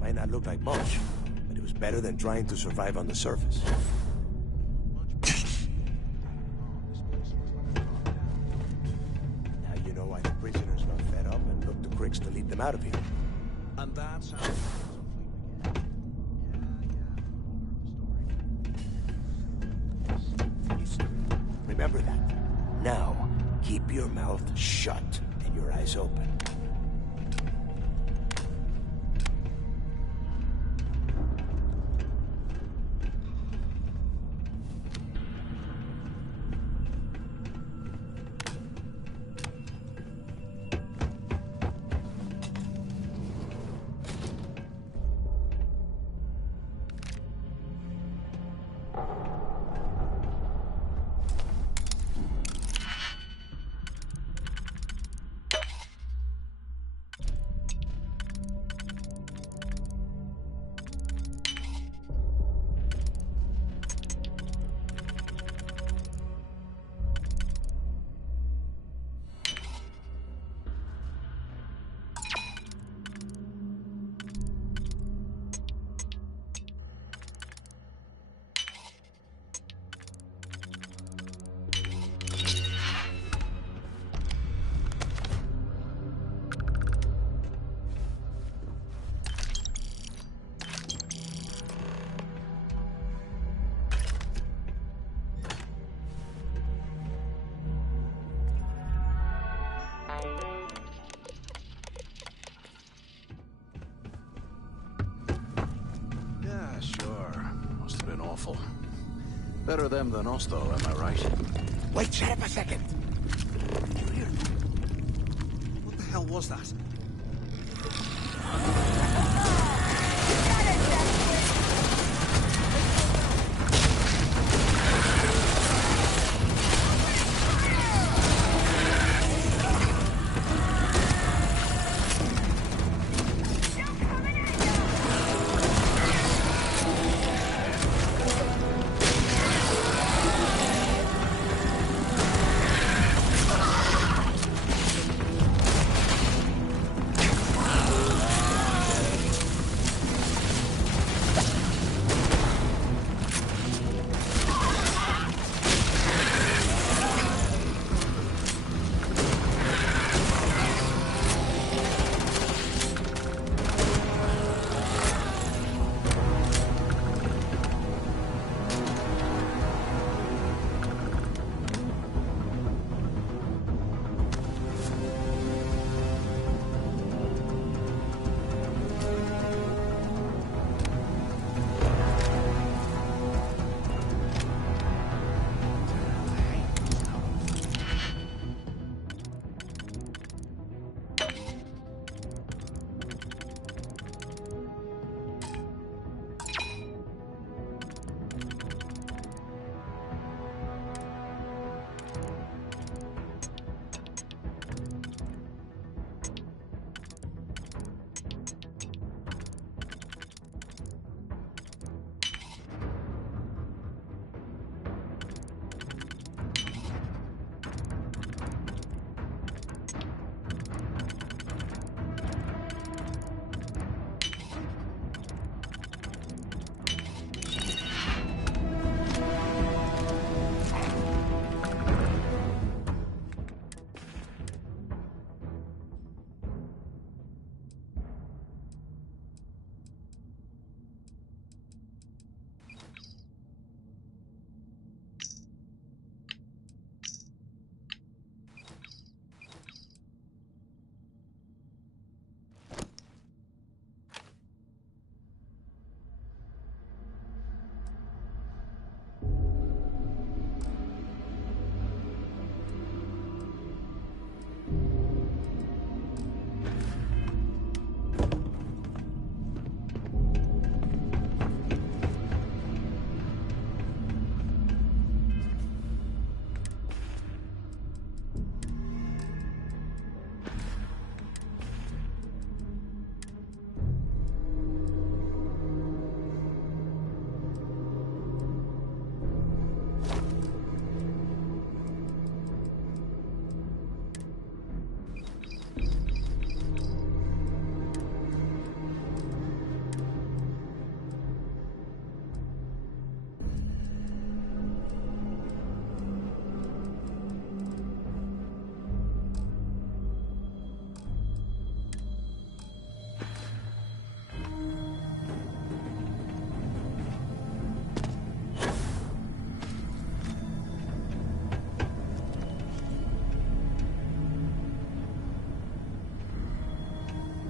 Might not look like much, but it was better than trying to survive on the surface. Now you know why the prisoners got fed up and looked to Cricks to lead them out of here. And that's how... Remember that. Now, keep your mouth shut and your eyes open. Yeah, sure. Must have been awful. Better them than us, though, am I right? Wait, shut up a second. What the hell was that?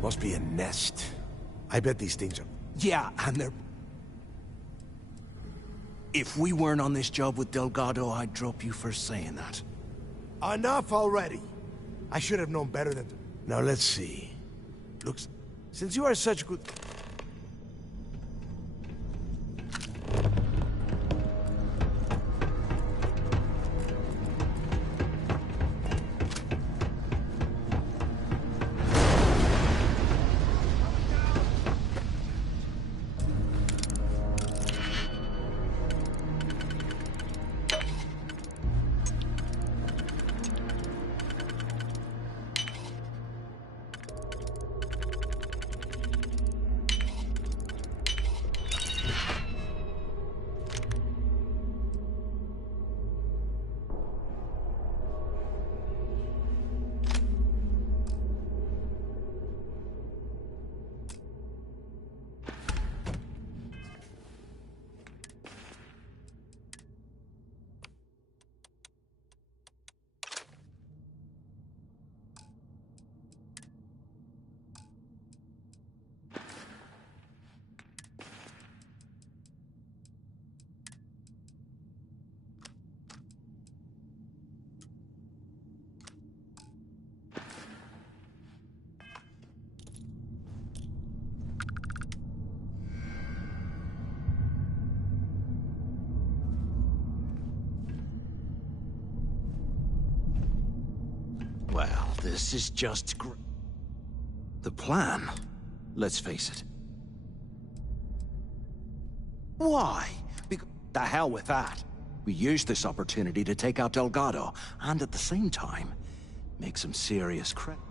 Must be a nest. I bet these things are... Yeah, and they're... If we weren't on this job with Delgado, I'd drop you for saying that. Enough already! I should have known better than to... Now let's see. Looks... Since you are such good... Well, this is just the plan, let's face it. Why? Because the hell with that. We used this opportunity to take out Delgado, and at the same time, make some serious credit.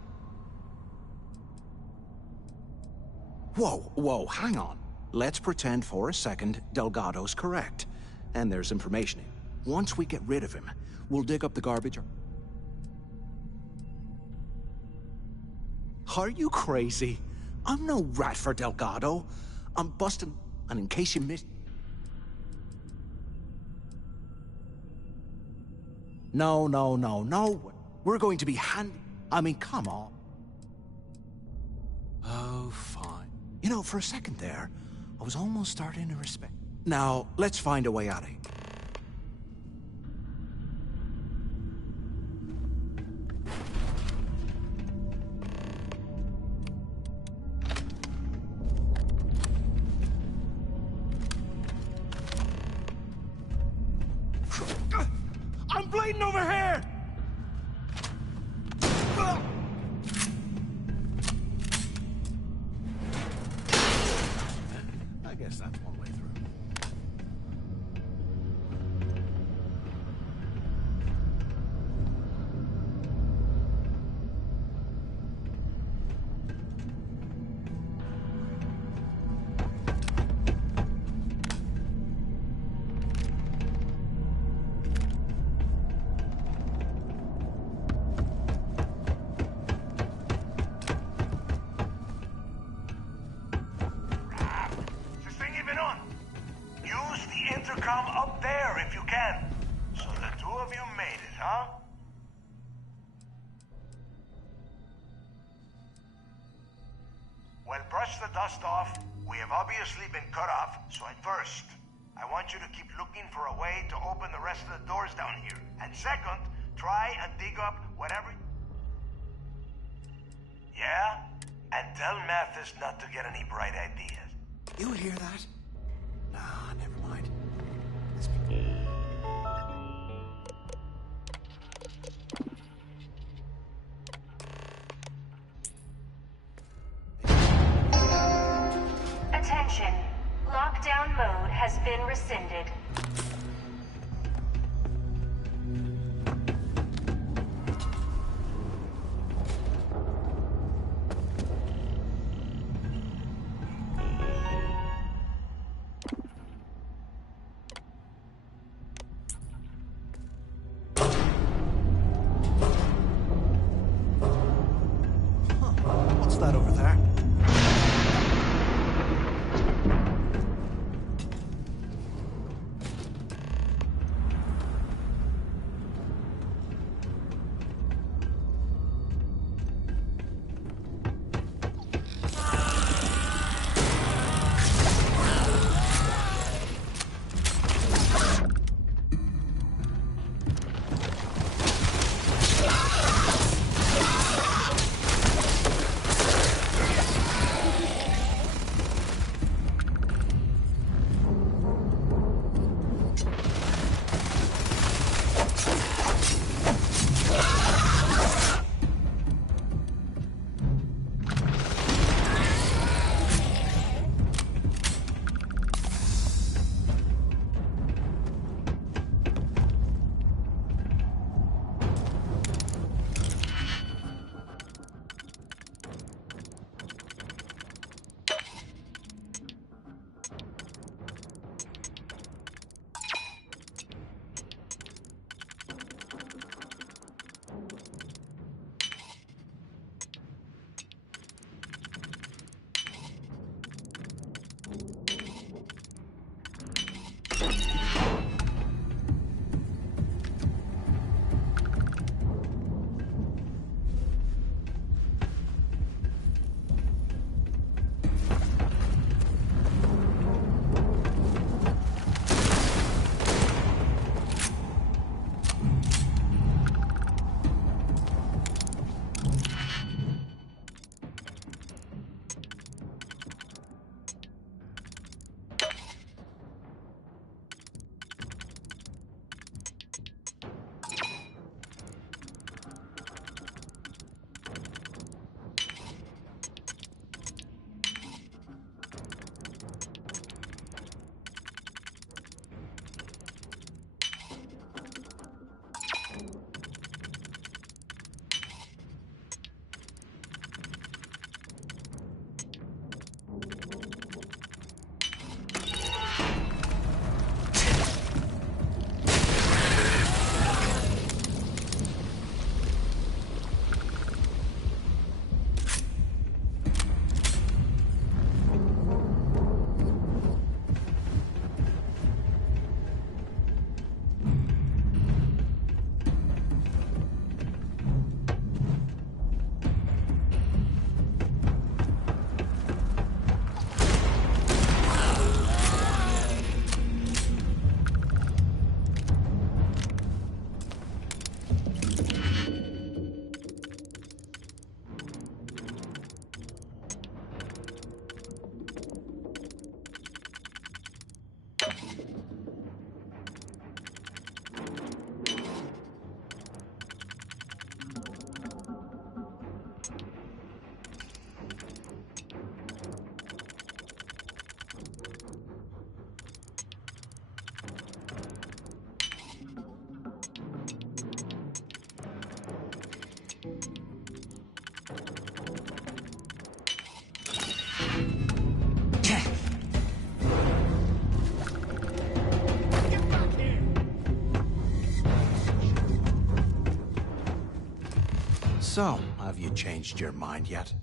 Whoa, hang on. Let's pretend for a second Delgado's correct. And there's information. Once we get rid of him, we'll dig up the garbage. Are you crazy? I'm no rat for Delgado. I'm busting, and in case you missed... No. We're going to be come on. Oh, fine. You know, for a second there, I was almost starting to respect... Now, let's find a way out of here. I'm bleeding over here! I guess that's one way through. Intercom up there if you can. So the two of you made it, huh? Well, brush the dust off. We have obviously been cut off, so at first, I want you to keep looking for a way to open the rest of the doors down here. And second, try and dig up whatever... Yeah? And tell Mathis not to get any bright ideas. You hear that? Nah, never mind. Attention. Lockdown mode has been rescinded. What's that over there? So, have you changed your mind yet?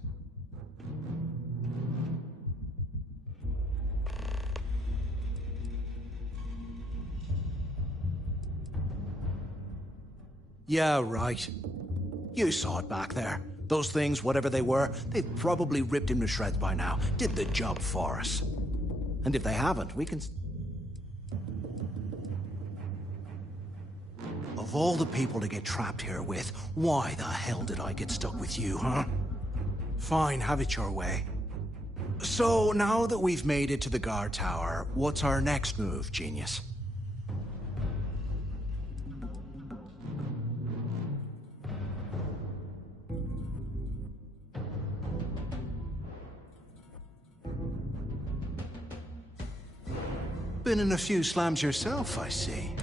Yeah, right. You saw it back there. Those things, whatever they were, they've probably ripped him to shreds by now. Did the job for us. And if they haven't, we can... Of all the people to get trapped here with, why the hell did I get stuck with you, huh? Fine, have it your way. So, now that we've made it to the guard tower, what's our next move, genius? Been in a few slams yourself, I see.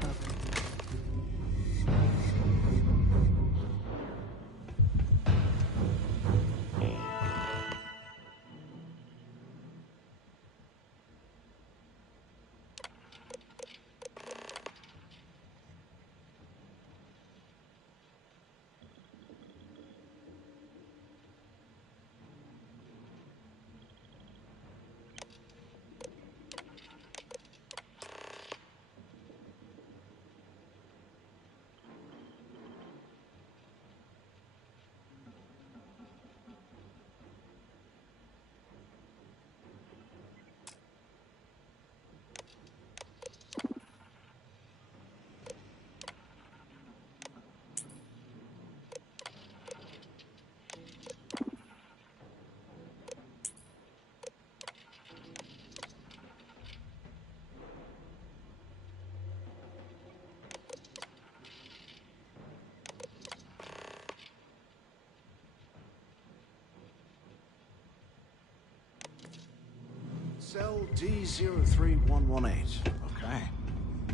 Cell D03118. Okay.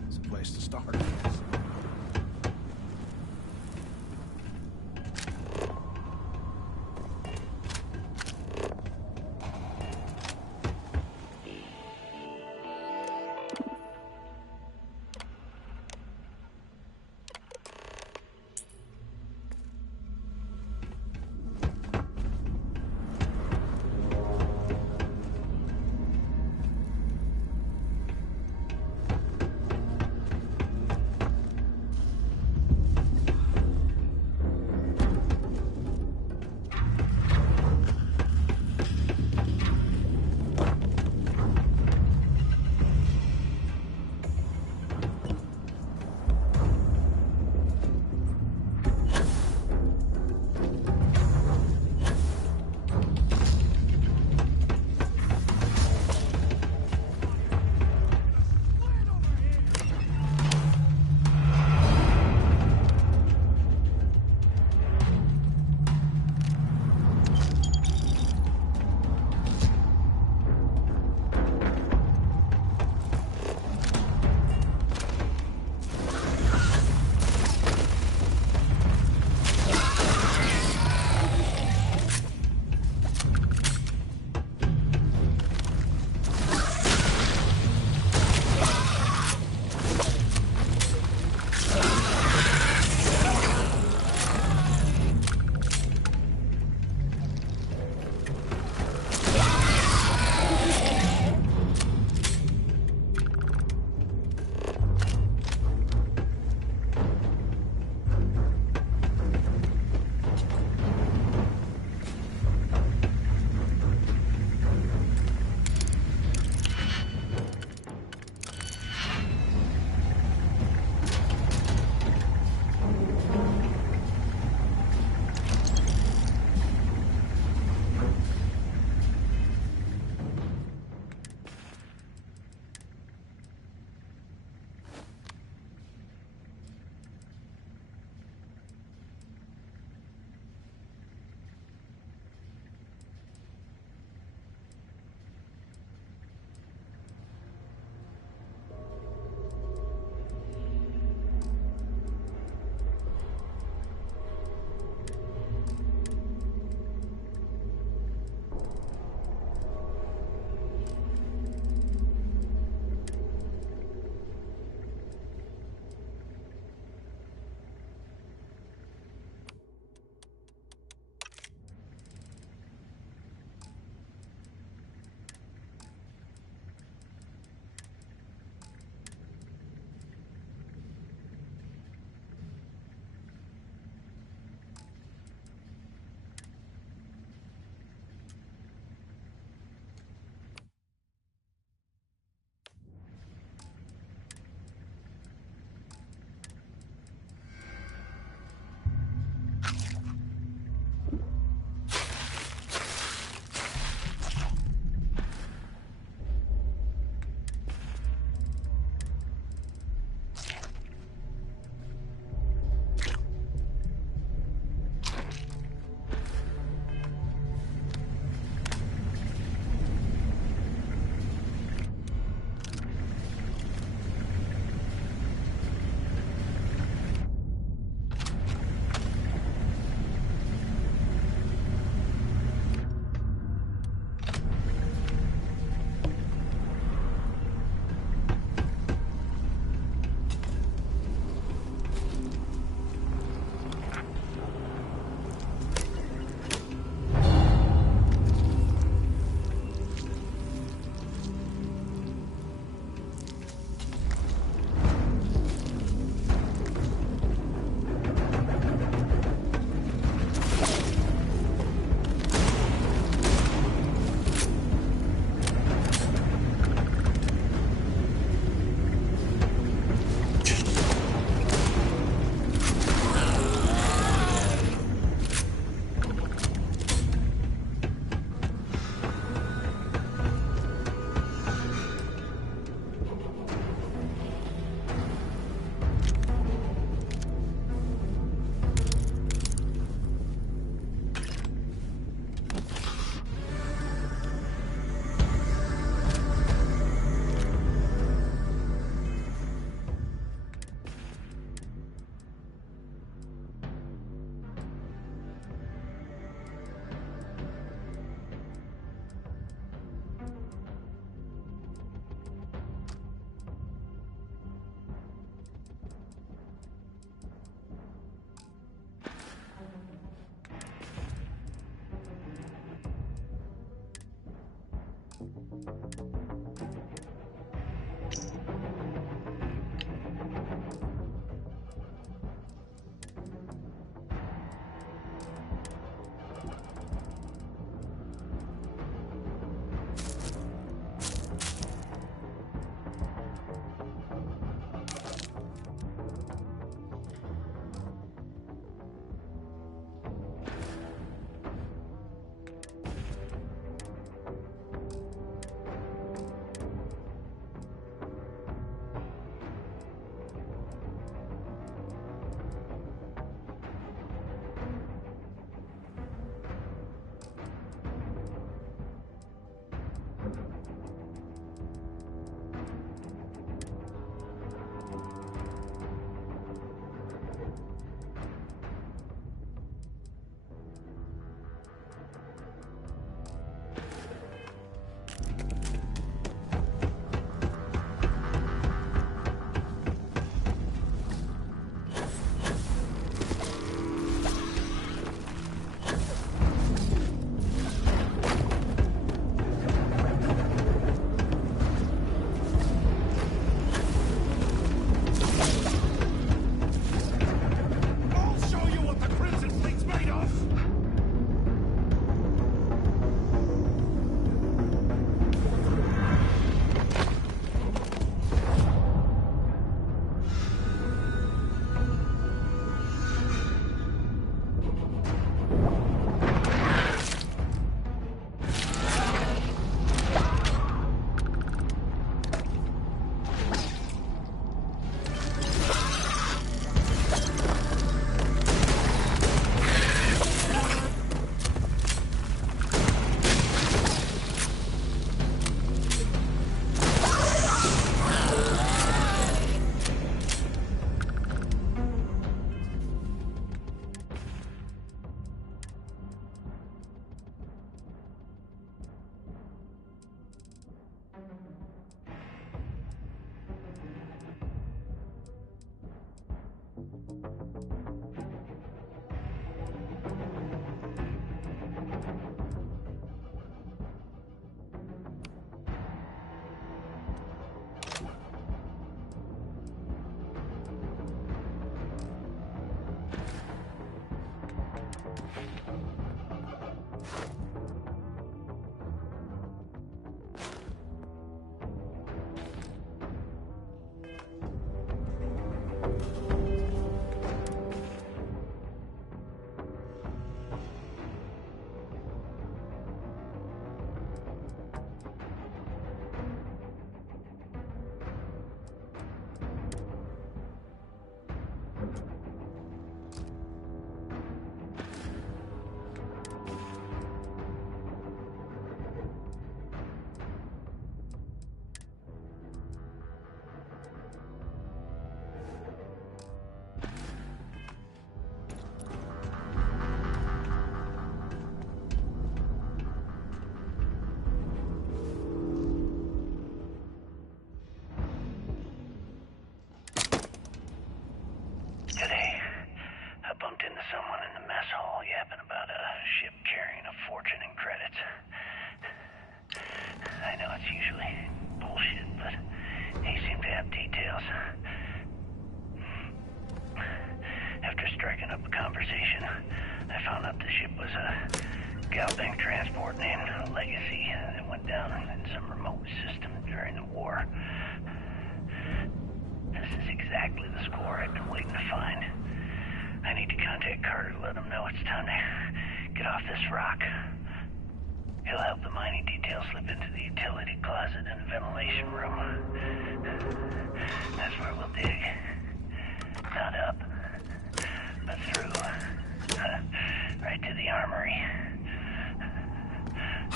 It's a place to start, I guess.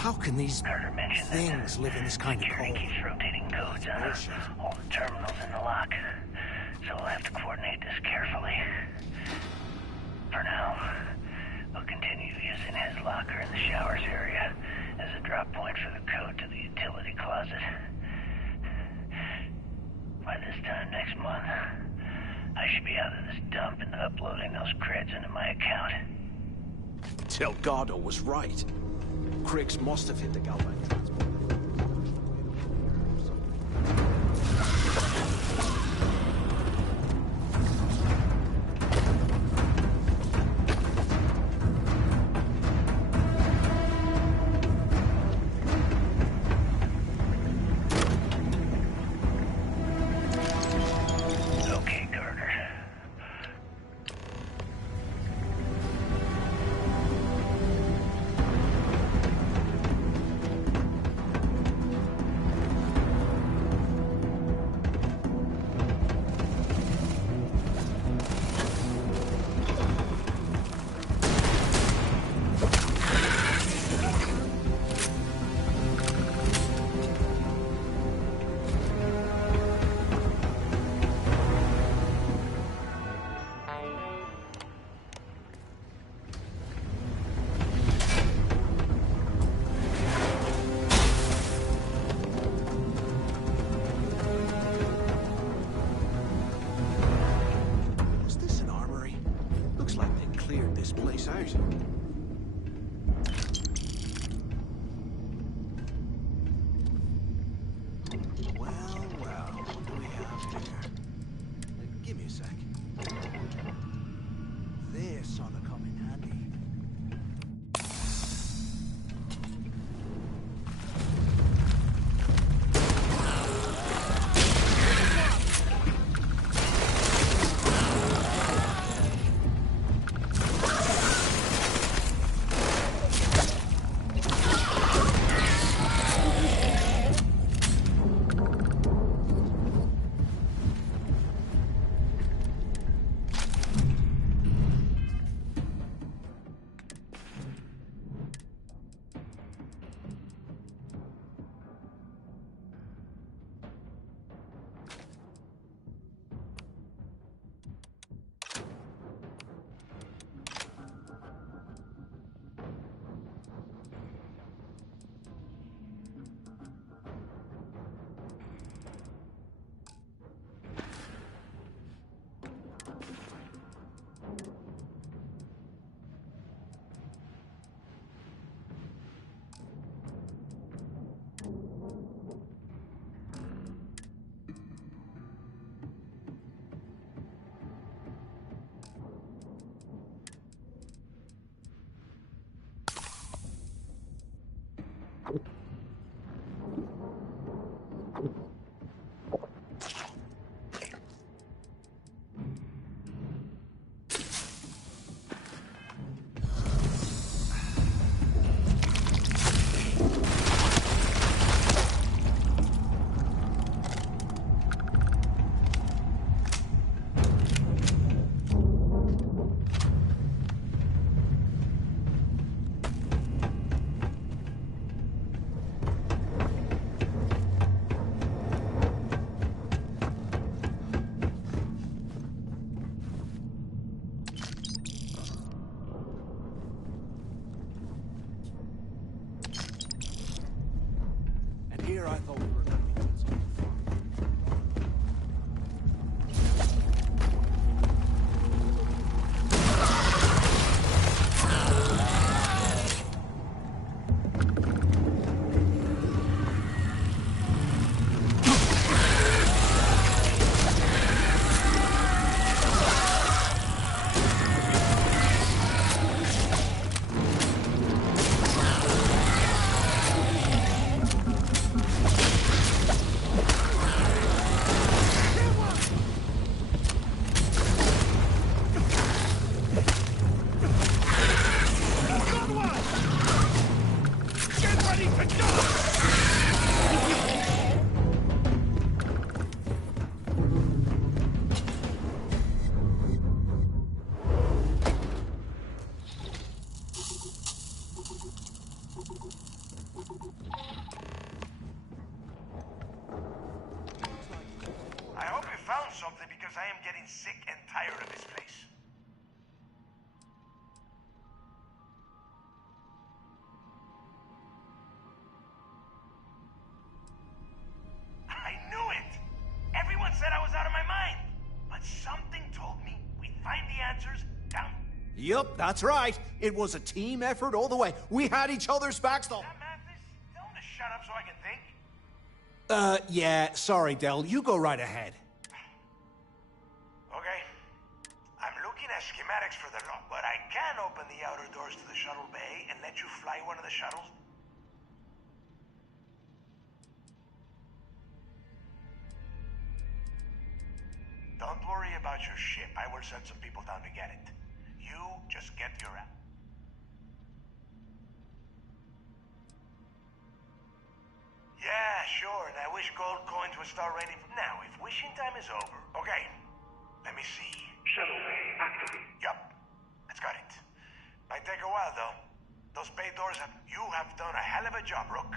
How can these things live in this kind of cold? Keeps rotating codes on all the terminals in the lock, so we'll have to coordinate this carefully. For now, we'll continue using his locker in the showers area as a drop point for the code to the utility closet. By this time next month, I should be out of this dump and uploading those creds into my account. Delgado was right. Criggs must have hit the Galvan transport. here, I thought we were gonna be doing something fun. I hope you found something because I am getting sick and tired of this place. I knew it! Everyone said I was out of my mind. But something told me we'd find the answers down. Yup, that's right. It was a team effort all the way. We had each other's backs though. Tell him to shut up so I can think. Yeah, sorry, Del. You go right ahead. Okay. I'm looking at schematics for the lock, but I can open the outer doors to the shuttle bay and let you fly one of the shuttles. Don't worry about your ship. I will send some people down to get it. You just get your app. Yeah, sure, and I wish gold coins would start raining from now. If wishing time is over. Okay, let me see. Shuttle bay activate. Yup, that's got it. Might take a while, though. Those bay doors have... You have done a hell of a job, Rook.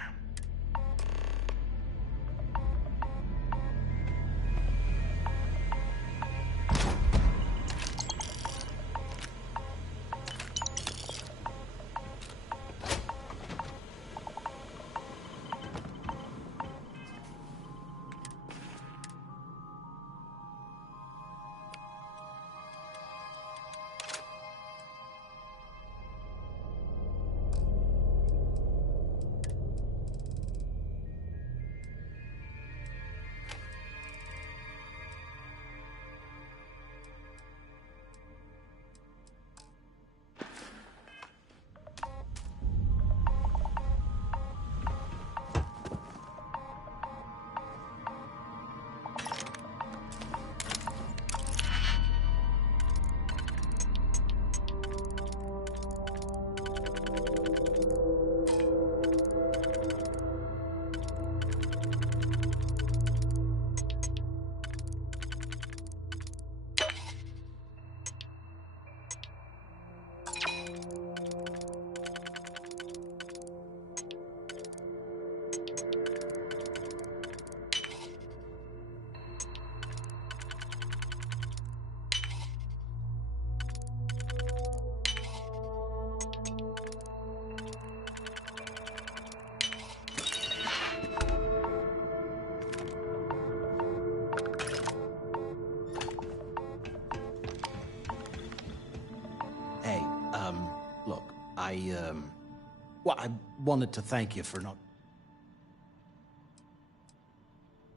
Well, I wanted to thank you for not...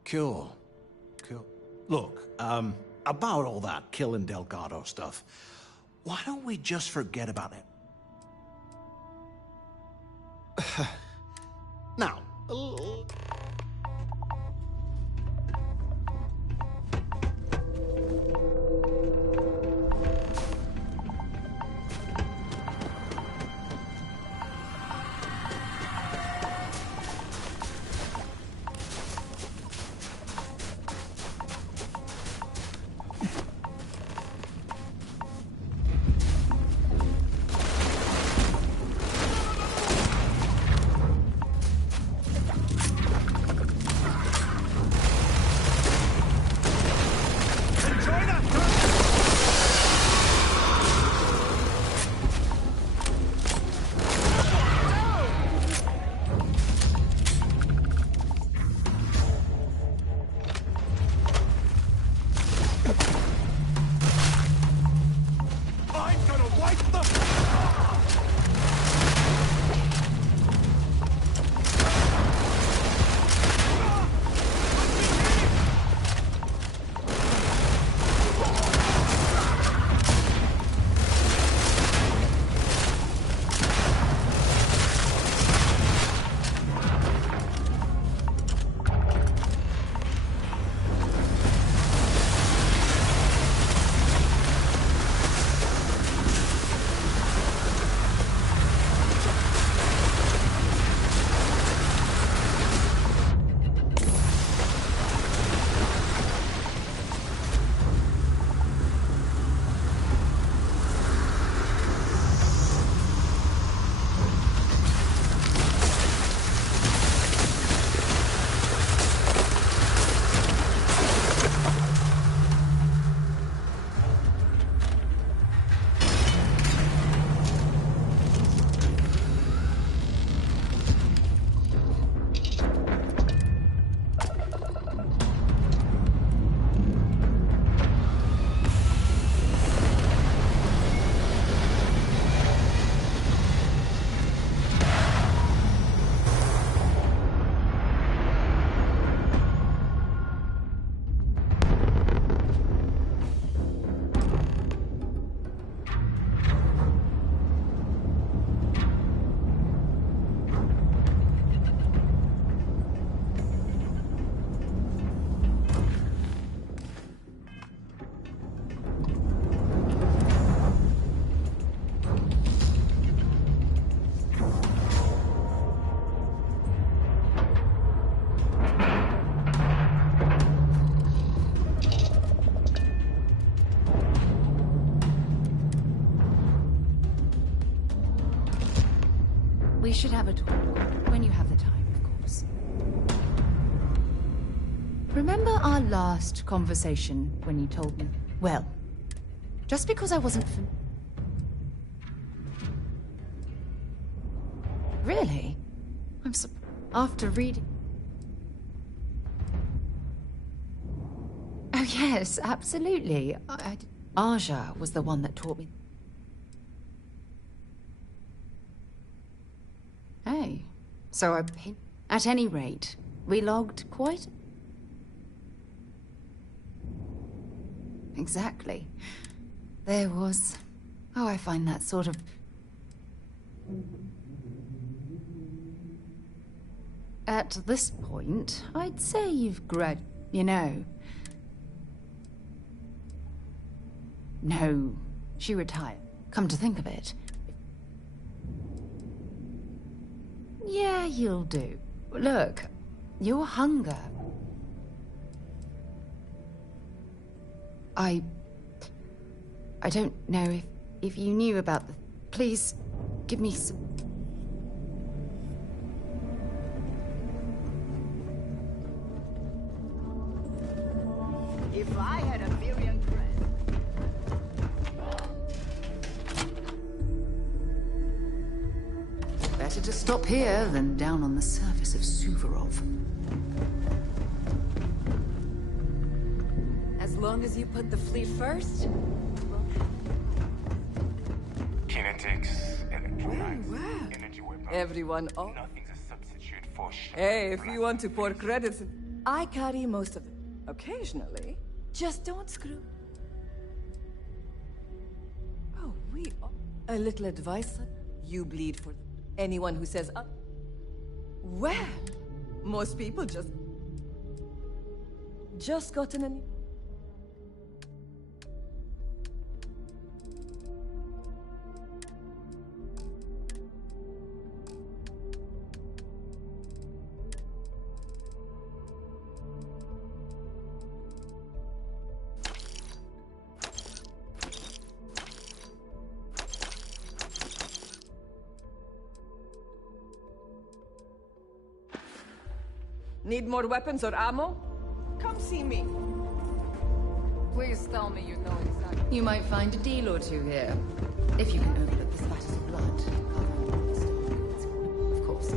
Cool. Look, about all that killing Delgado stuff, why don't we just forget about it? Now, should have a talk. When you have the time, of course. Remember our last conversation when you told me? Well, just because I wasn't Really? I'm after reading... Oh yes, absolutely. Aja was the one that taught me. Hey, so at any rate, we logged quite... Exactly. There was... Oh, I find that sort of... At this point, I'd say you've you know... No, she retired. Come to think of it. Yeah, you'll do. Look, your hunger... I don't know if you knew about the... Please, give me some... If I had a million friends... Better to stop here than down on the surface of Suvorov. As long as you put the fleet first... Kinetics, electrolytes, wow. energy weapons. Everyone... Nothing's a substitute for Hey, if you want to pour credits... I carry most of them. Occasionally. Just don't screw... Oh, we... A little advice? You bleed for them. Anyone who says... Well, most people just gotten a... Need more weapons or ammo? Come see me. Please tell me you know exactly. You might find a deal or two here. If you can overlook the spatters of blood. Of course.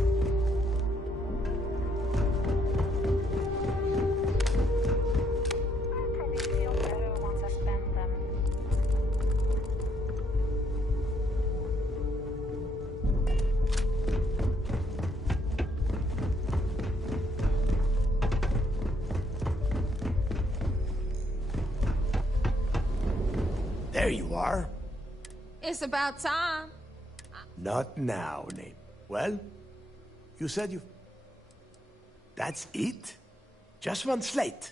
I'll probably feel better once I spend them. There you are. It's about time. Not now, Nate. Well, you said you... That's it? Just one slate?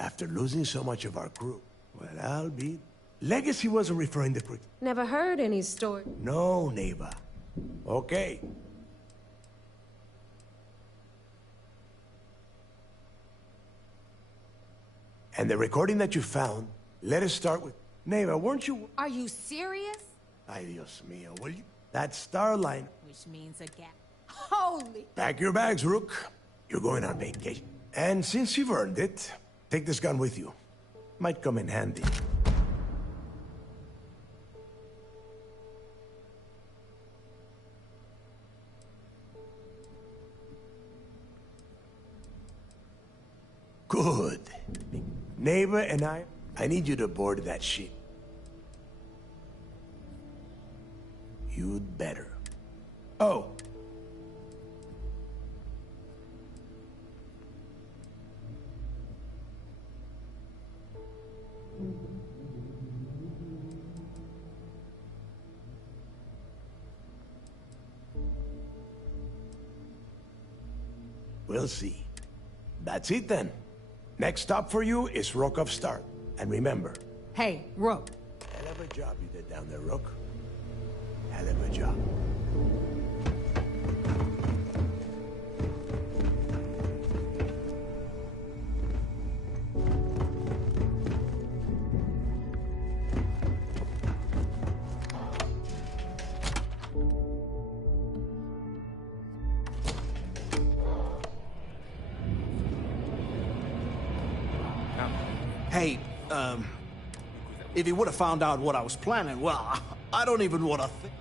After losing so much of our crew. Well, I'll be... Legacy wasn't referring to... Never heard any story. No, Neva. Okay. And the recording that you found, let us start with... Neva, weren't you... Are you serious? Ay, Dios mío, will you... That's Starline. Which means a gap. Holy... Pack your bags, Rook. You're going on vacation. And since you've earned it, take this gun with you. Might come in handy. Good. Neva and I need you to board that ship. You'd better. Oh. We'll see. That's it then. Next stop for you is Rokov Start. And remember... Hey, Rook. Hell of a job you did down there, Rook. Hell of a job. Hey, if he would have found out what I was planning, well, I don't even want to think.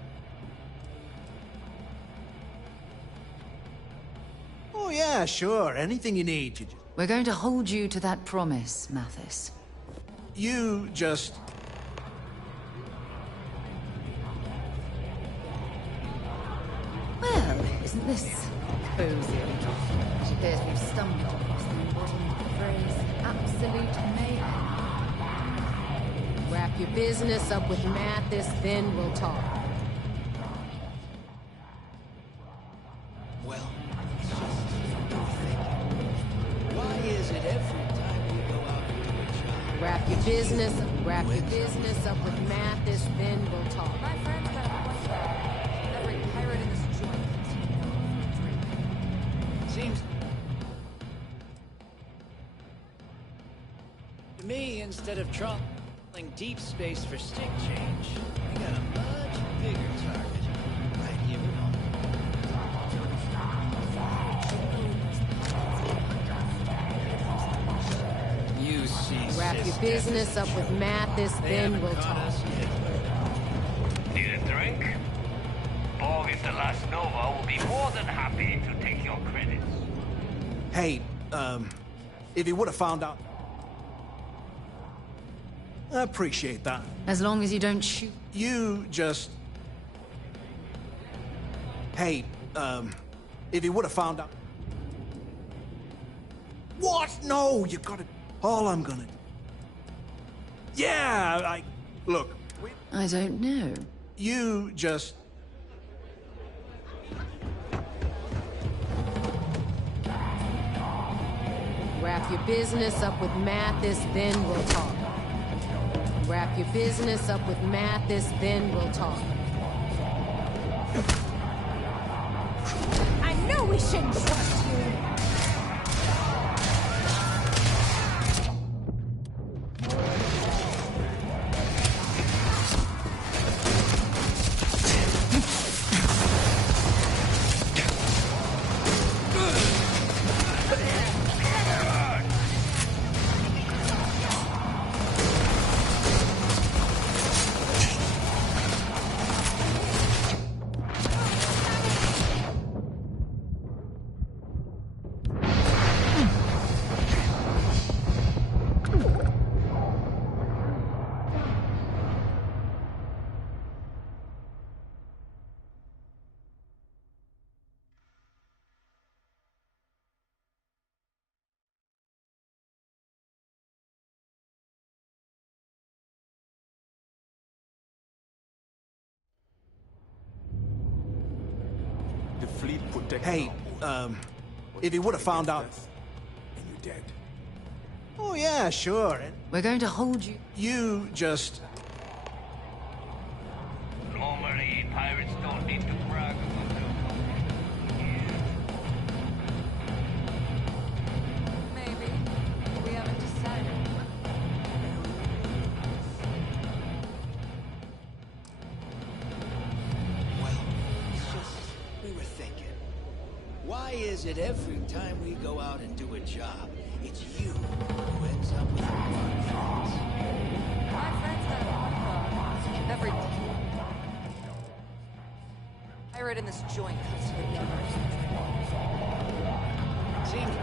Oh, yeah, sure. Anything you need, you just... We're going to hold you to that promise, Mathis. You just... Well, isn't this cozy? It appears we've stumbled across the embodiment of the phrase absolute mayhem. Wrap your business up with Mathis, then we'll talk. Well, it's just why is it every time we go out and do a job? Wrap your business up with Mathis, then we'll talk. My friend's got a point there. Every pirate in this joint thinks he knows the drink. Seems to me, instead of trawling deep space for stick change, we got a much bigger target right here at home. You see, Wrap your business up with Mathis, then we'll talk. Need a drink? Borg de Las Nova will be more than happy to take your credits. Hey, if he would have found out... I appreciate that. As long as you don't shoot. You just... Hey, if he would have found out... What? No, you gotta... All I'm gonna... Yeah, Look... I don't know. You just... Wrap your business up with Mathis, then we'll talk. Wrap your business up with Mathis, then we'll talk. I know we shouldn't trust you. The fleet protects... Hey, if he would have found out... And you're dead. Oh, yeah, sure. We're going to hold you. You just... Normally, pirates don't need to brag about their Maybe. We haven't decided. Well, it's just, we were thinking. Why is it every time we go out and do a job, it's you who ends up with the wrong friends? My friend's got a point though. Every pirate in this joint comes to the numbers. Seems...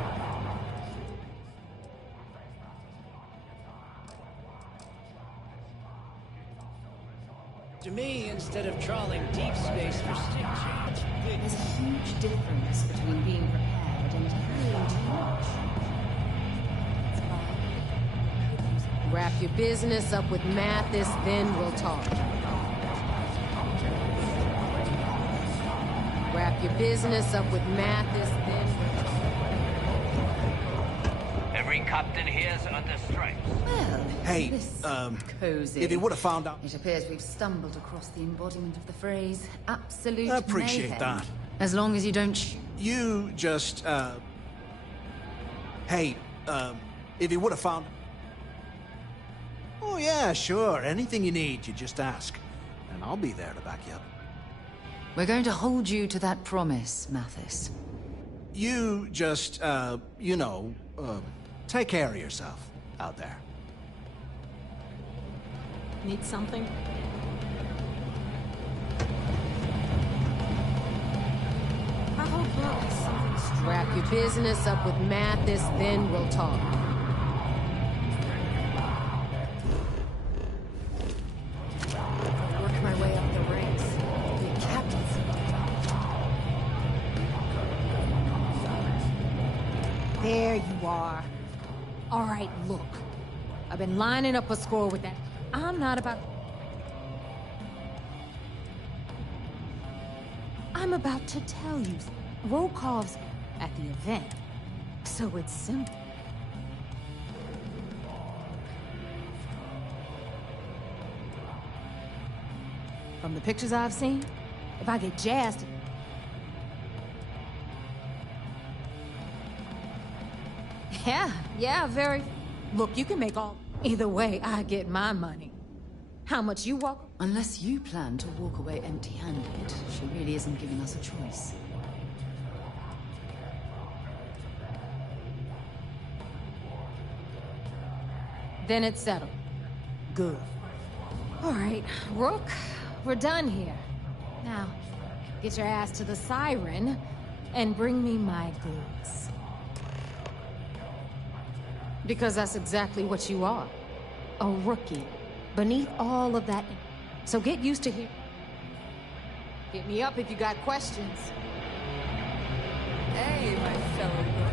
To me, instead of trawling deep space for stick change, There's a huge difference between being prepared and paying too much. Wrap your business up with Mathis, then we'll talk. Wrap your business up with Mathis, then we'll talk. Every captain here's under stripes. Well, Hey, this cozy. if he would have found out... It appears we've stumbled across the embodiment of the phrase absolute I appreciate mayhem. that. As long as you don't shoot. You just, Hey, if he would have found... Oh, yeah, sure. Anything you need, you just ask. And I'll be there to back you up. We're going to hold you to that promise, Mathis. You just, take care of yourself out there. Need something? Oh, look, something. Strap your business up with Mathis, then we'll talk. Work my way up the ranks. Be a captain someday. There you are. All right, look. I've been lining up a score with that. I'm not about... I'm about to tell you. Rokov's at the event. So it's simple. From the pictures I've seen, if I get jazzed... Yeah, very... Look, you can make all... Either way, I get my money. How much you walk? Unless you plan to walk away empty-handed, she really isn't giving us a choice. Then it's settled. Good. All right, Rook, we're done here. Now, get your ass to the Siren and bring me my goods. Because that's exactly what you are. A rookie. Beneath all of that... So get used to here. Hit me up if you got questions. Hey, my fellow rook.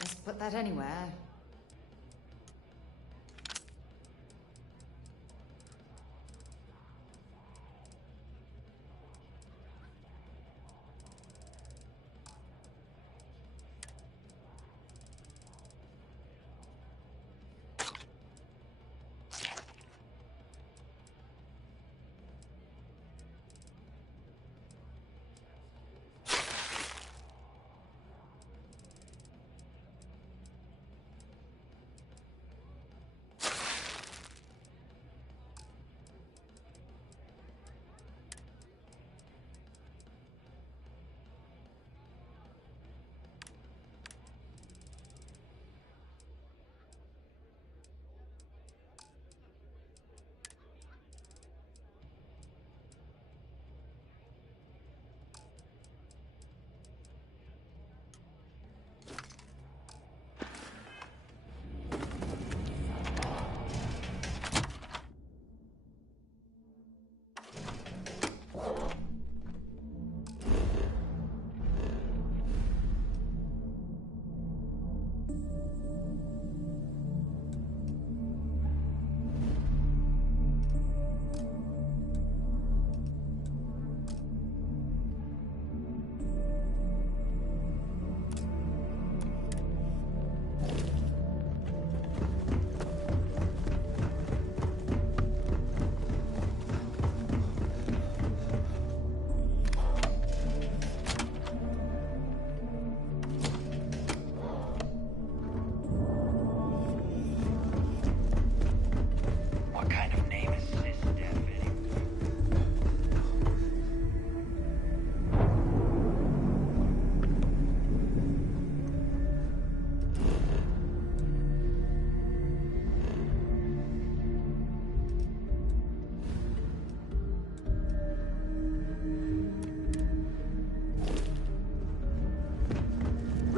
Just put that anywhere.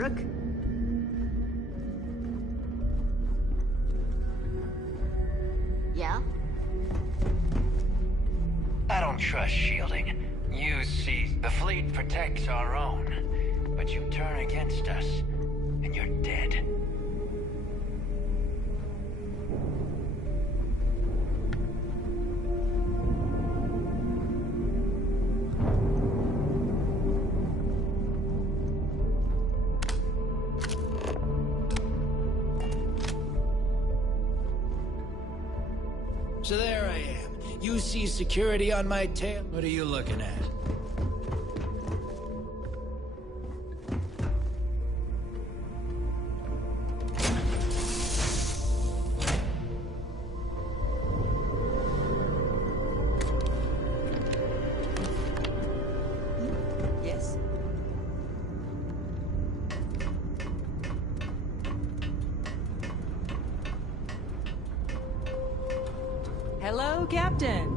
Rook? Yeah? I don't trust shielding. You see, the fleet protects our own. But you turn against us, and you're dead. So there I am. You see security on my tail? What are you looking at? Yes? Hello, Captain.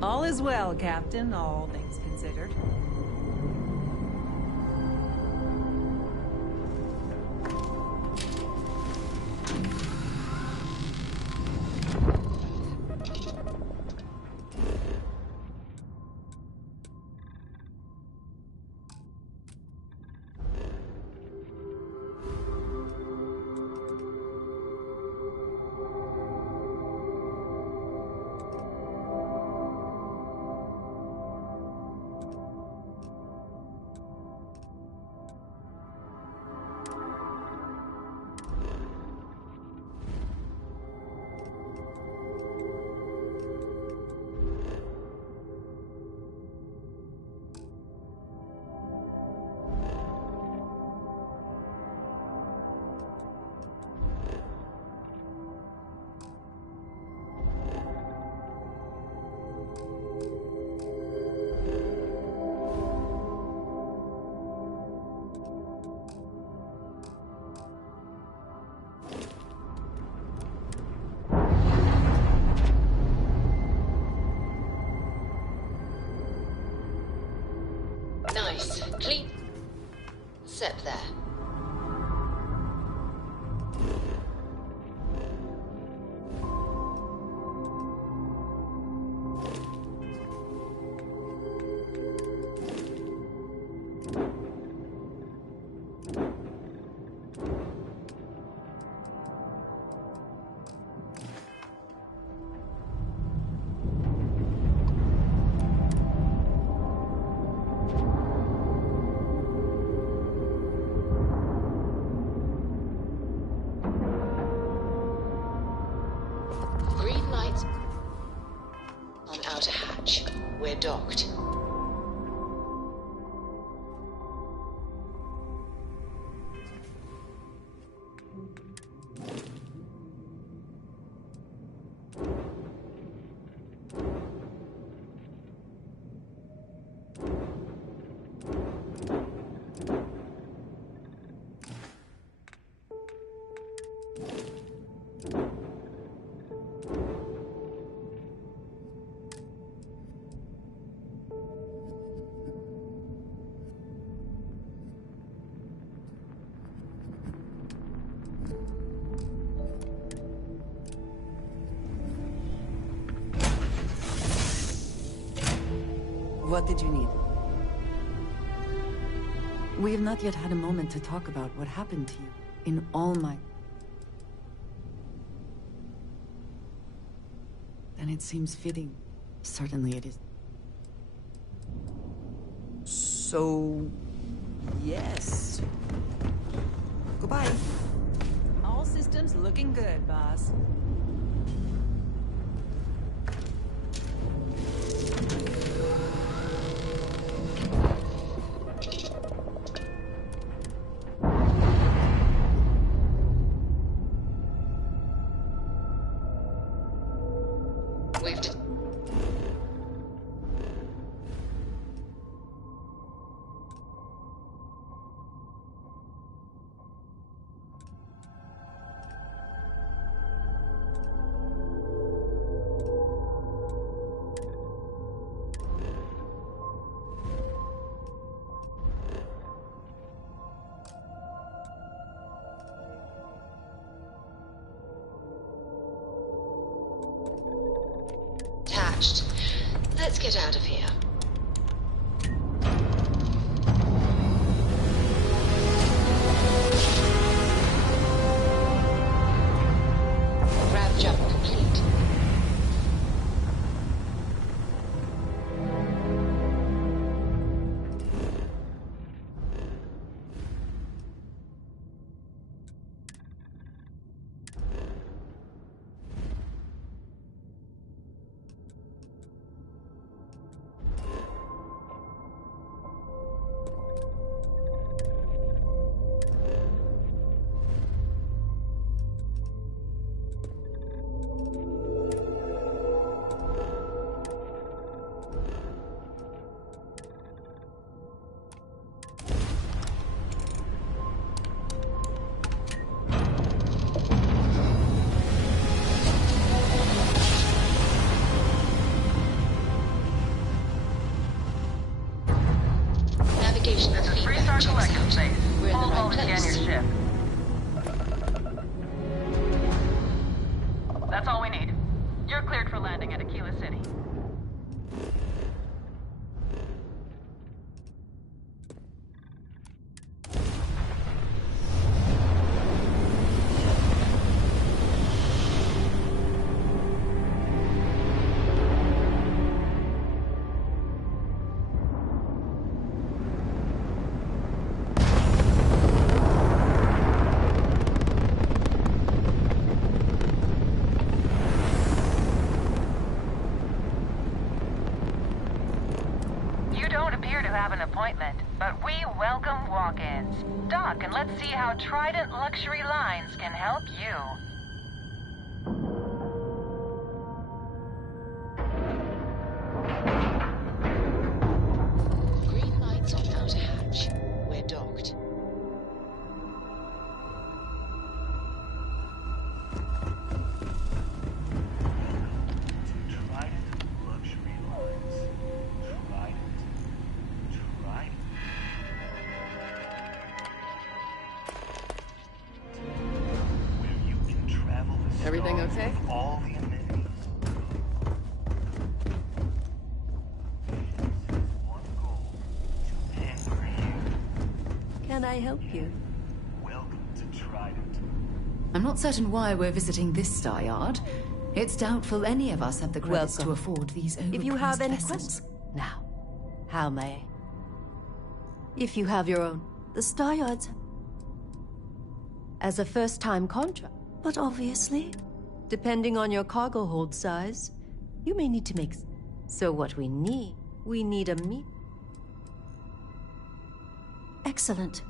All is well, Captain, all things considered. Nice. Clean. Set there. We're docked. What did you need? We have not yet had a moment to talk about what happened to you. In all my... Then it seems fitting. Certainly it is. So... yes. Goodbye. All systems looking good, boss. Attached. Let's get out of here. Grav jump complete. Navigation This is feedback Freestar checks Collection out. Base. We're in the Full right mode to scan place. your ship. That's all we need. You're cleared for landing at Aquila City. You don't appear to have an appointment, but we welcome walk-ins. Dock, and let's see how Trident Luxury Lines can help you. Green lights on outer hatch. We're docked. Trident Luxury Lines. Trident. Where you can travel the Everything stars okay? with all the amenities. One goal, to anchor here. Can I help you? Welcome to Trident. I'm not certain why we're visiting this star yard. It's doubtful any of us have the credits to Welcome. afford these overpriced If you have any vessels. questions. Now, how may I? If you have your own. The Star Yards. As a first-time contract. But obviously, depending on your cargo hold size, you may need to make... So what we need a meet. Excellent.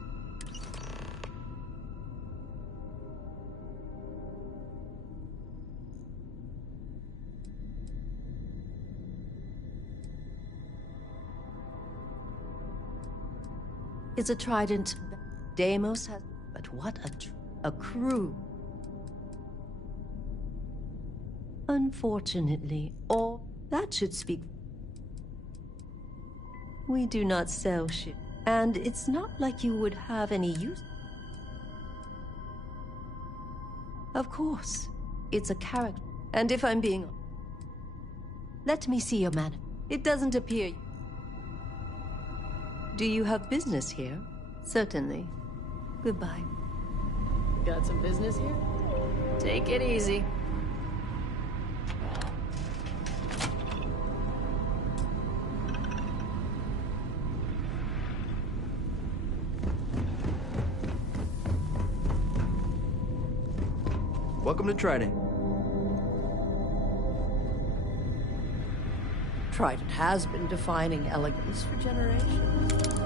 Is a trident. Deimos has. But what a crew. Unfortunately, all that should speak. We do not sell ship, and it's not like you would have any use. Of course, it's a character, and if I'm being. Let me see your man. It doesn't appear. Do you have business here? Certainly. Goodbye. Got some business here? Take it easy. Welcome to Trident. Trident has been defining elegance for generations. And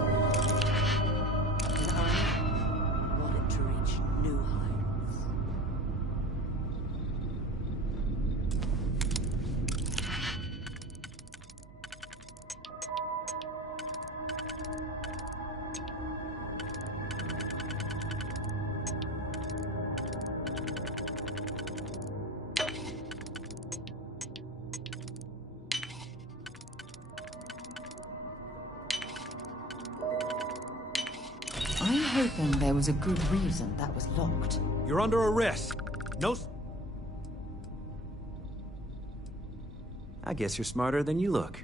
I wanted to reach new heights. I'm hoping there was a good reason that was locked. You're under arrest. No. I guess you're smarter than you look.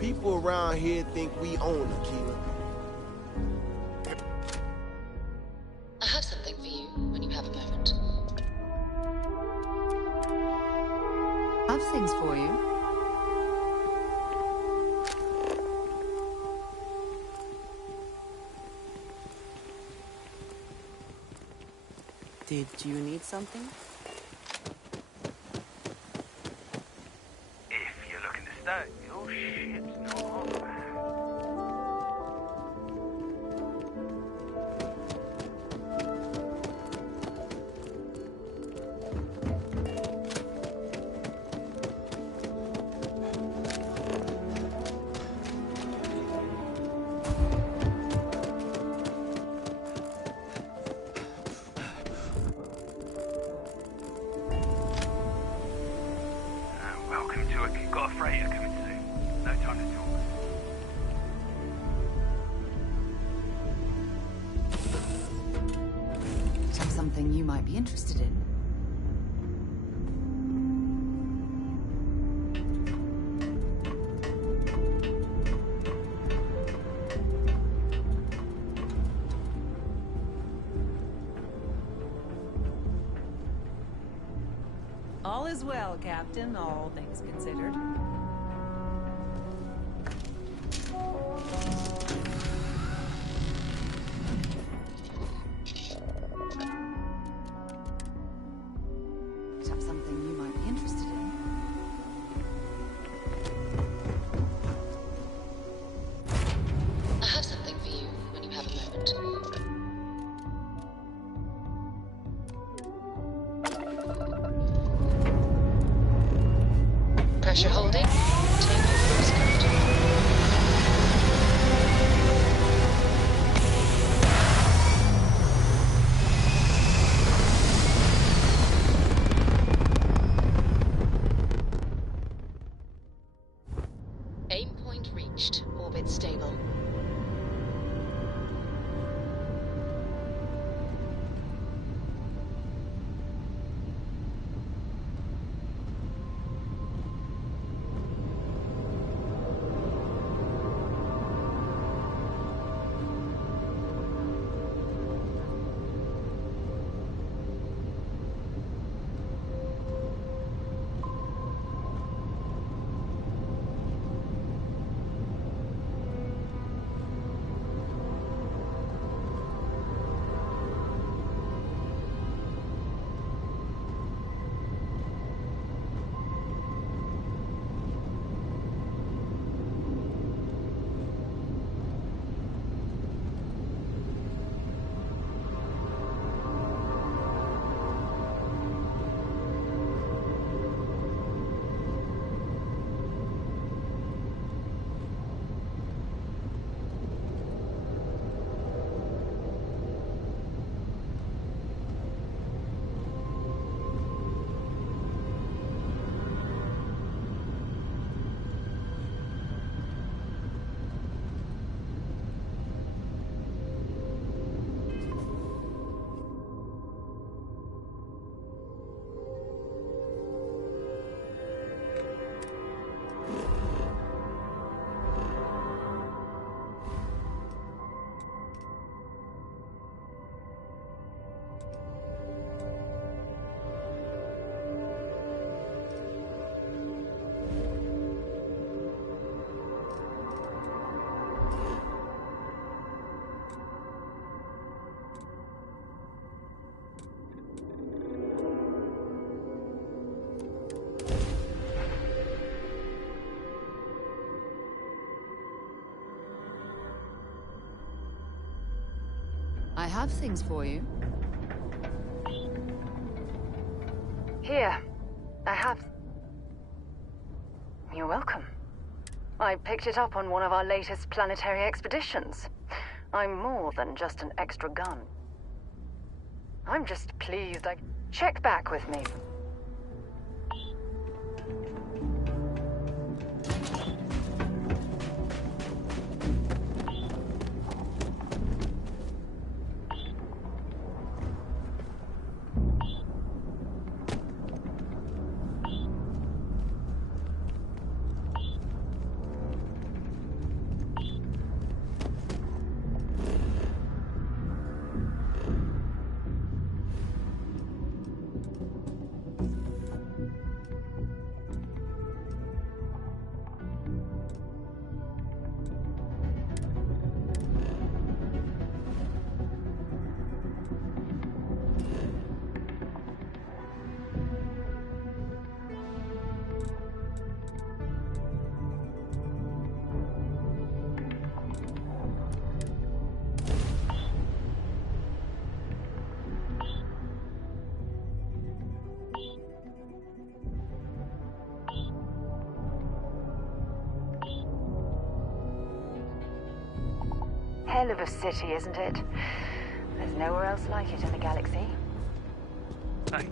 People around here think we own Akira. I have something for you when you have a moment. I've things for you. Did you need something? If you're looking to start, your ship's not on. Welcome to it. Got a freighter coming soon. No time to talk. Check something you might be interested in. All is well, Captain, all things considered. Check something you might be interested in. I have something for you when you have a moment. reached. Orbit stable. I have things for you. Here. I have... You're welcome. I picked it up on one of our latest planetary expeditions. I'm more than just an extra gun. I'm just pleased I... Check back with me. Hell of a city, isn't it? There's nowhere else like it in the galaxy. Hey,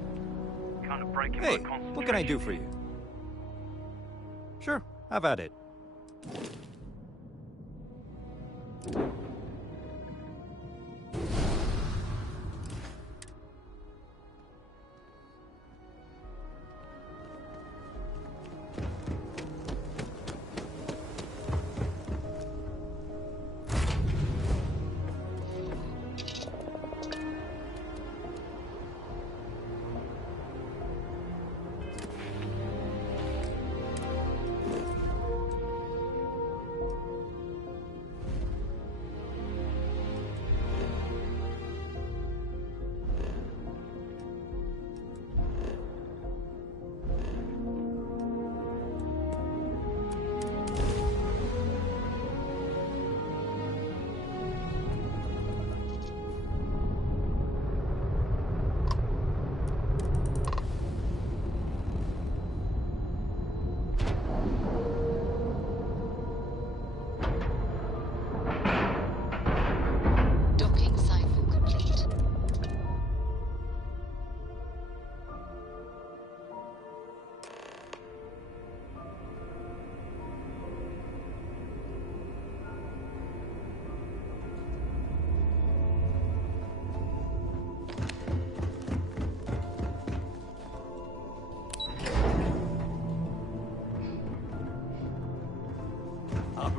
kind of breaking my Hey, concentration. what can I do for you? Sure, have at it.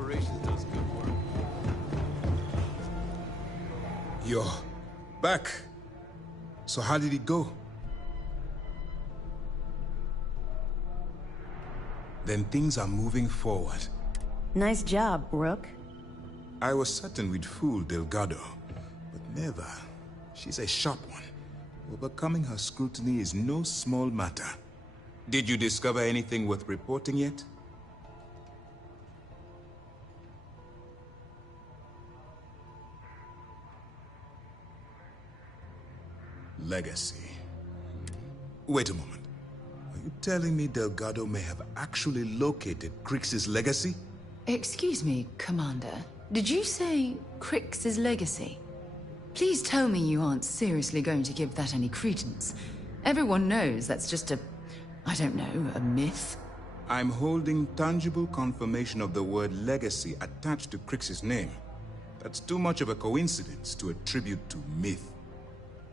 operations does good work. You're back. So how did it go? Then things are moving forward. Nice job, Rook. I was certain we'd fool Delgado, but never. She's a sharp one. Overcoming her scrutiny is no small matter. Did you discover anything worth reporting yet? Legacy. Wait a moment. Are you telling me Delgado may have actually located Crix's legacy? Excuse me, Commander. Did you say Crix's legacy? Please tell me you aren't seriously going to give that any credence. Everyone knows that's just I don't know, a myth. I'm holding tangible confirmation of the word legacy attached to Crix's name. That's too much of a coincidence to attribute to myth.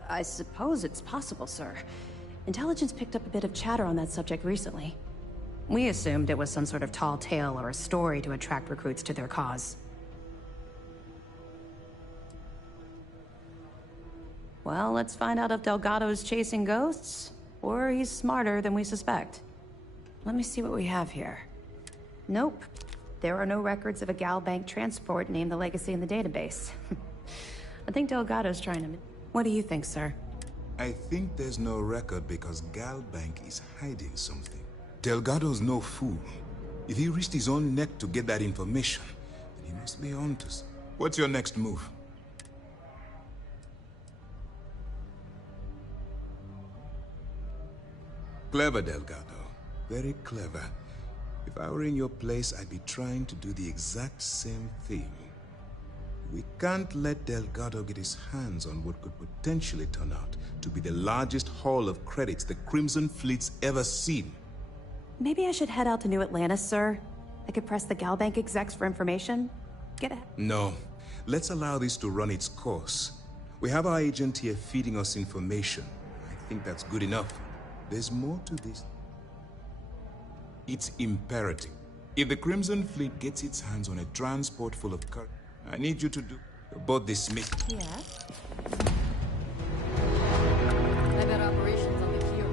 I suppose it's possible, sir. Intelligence picked up a bit of chatter on that subject recently. We assumed it was some sort of tall tale or a story to attract recruits to their cause. Well, let's find out if Delgado's chasing ghosts, or he's smarter than we suspect. Let me see what we have here. Nope. There are no records of a Galbank transport named the Legacy in the database. I think Delgado's trying to... What do you think, sir? I think there's no record because Galbank is hiding something. Delgado's no fool. If he risked his own neck to get that information, then he must be on to us. What's your next move? Clever, Delgado. Very clever. If I were in your place, I'd be trying to do the exact same thing. We can't let Delgado get his hands on what could potentially turn out to be the largest haul of credits the Crimson Fleet's ever seen. Maybe I should head out to New Atlantis, sir. I could press the Galbank execs for information. No. Let's allow this to run its course. We have our agent here feeding us information. I think that's good enough. There's more to this. It's imperative. If the Crimson Fleet gets its hands on a transport full of car, I need you to do. You're both dismissed. Yeah. I got operations on the Hero.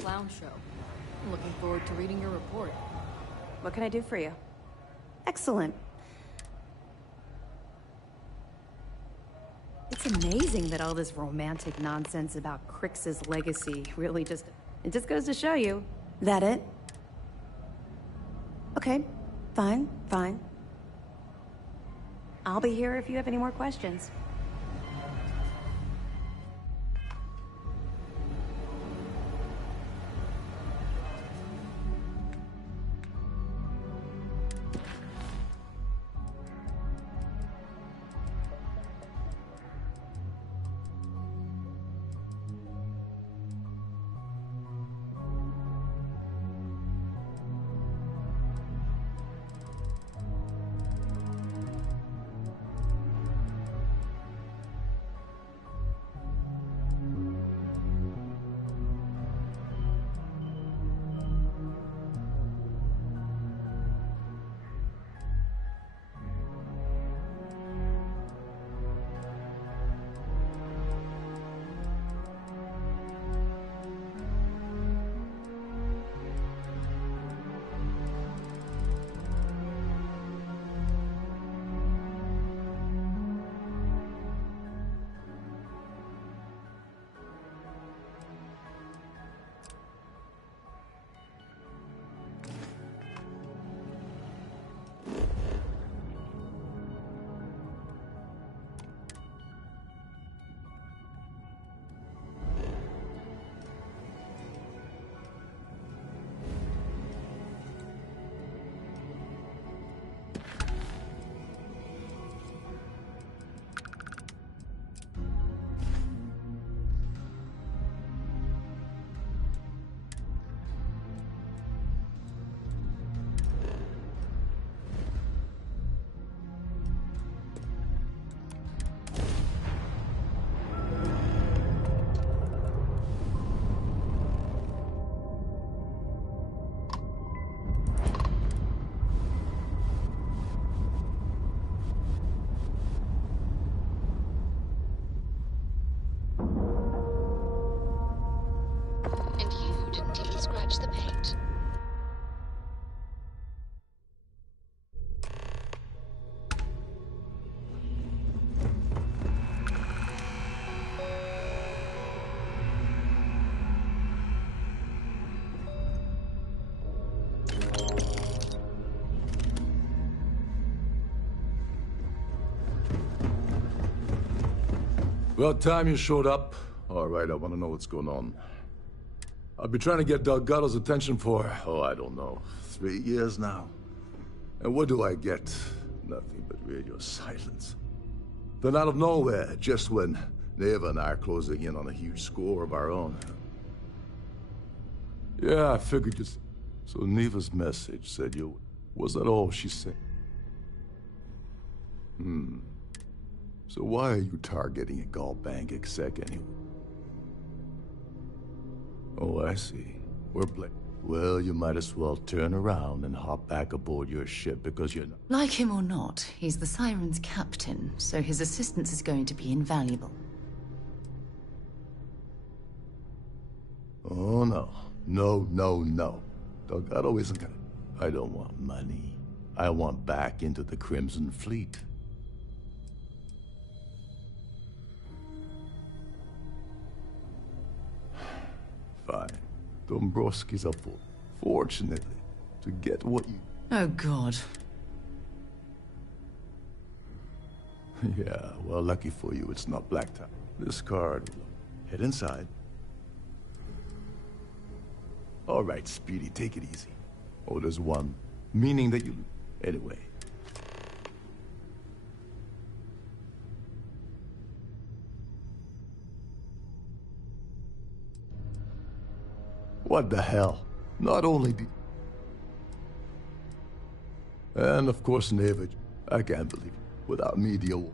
Clown show. I'm looking forward to reading your report. What can I do for you? Excellent. It's amazing that all this romantic nonsense about Crix's legacy really just... It just goes to show you. That it? Okay, fine. I'll be here if you have any more questions. About time you showed up. All right, I want to know what's going on. I've been trying to get Delgado's attention for, oh, I don't know, 3 years now. And what do I get? Nothing but radio silence. Then out of nowhere, just when Neva and I are closing in on a huge score of our own. Yeah, I figured just... So Neva's message said you... Was that all she said? So why are you targeting a Gallbank exec anyway? Oh, I see. Well, you might as well turn around and hop back aboard your ship because you're not... Like him or not, he's the Siren's captain, so his assistance is going to be invaluable. Oh, no. No, no, no. Delgado isn't gonna... I don't want money. I want back into the Crimson Fleet. Fine. Dombrowski's up for, fortunately, to get what you... Oh, God. Yeah, well, lucky for you, it's not black tie. This card... Head inside. All right, Speedy, take it easy. Oh, there's one. Meaning that you... Anyway. What the hell? Not only the... And of course, Neva. I can't believe it. Without me, the old...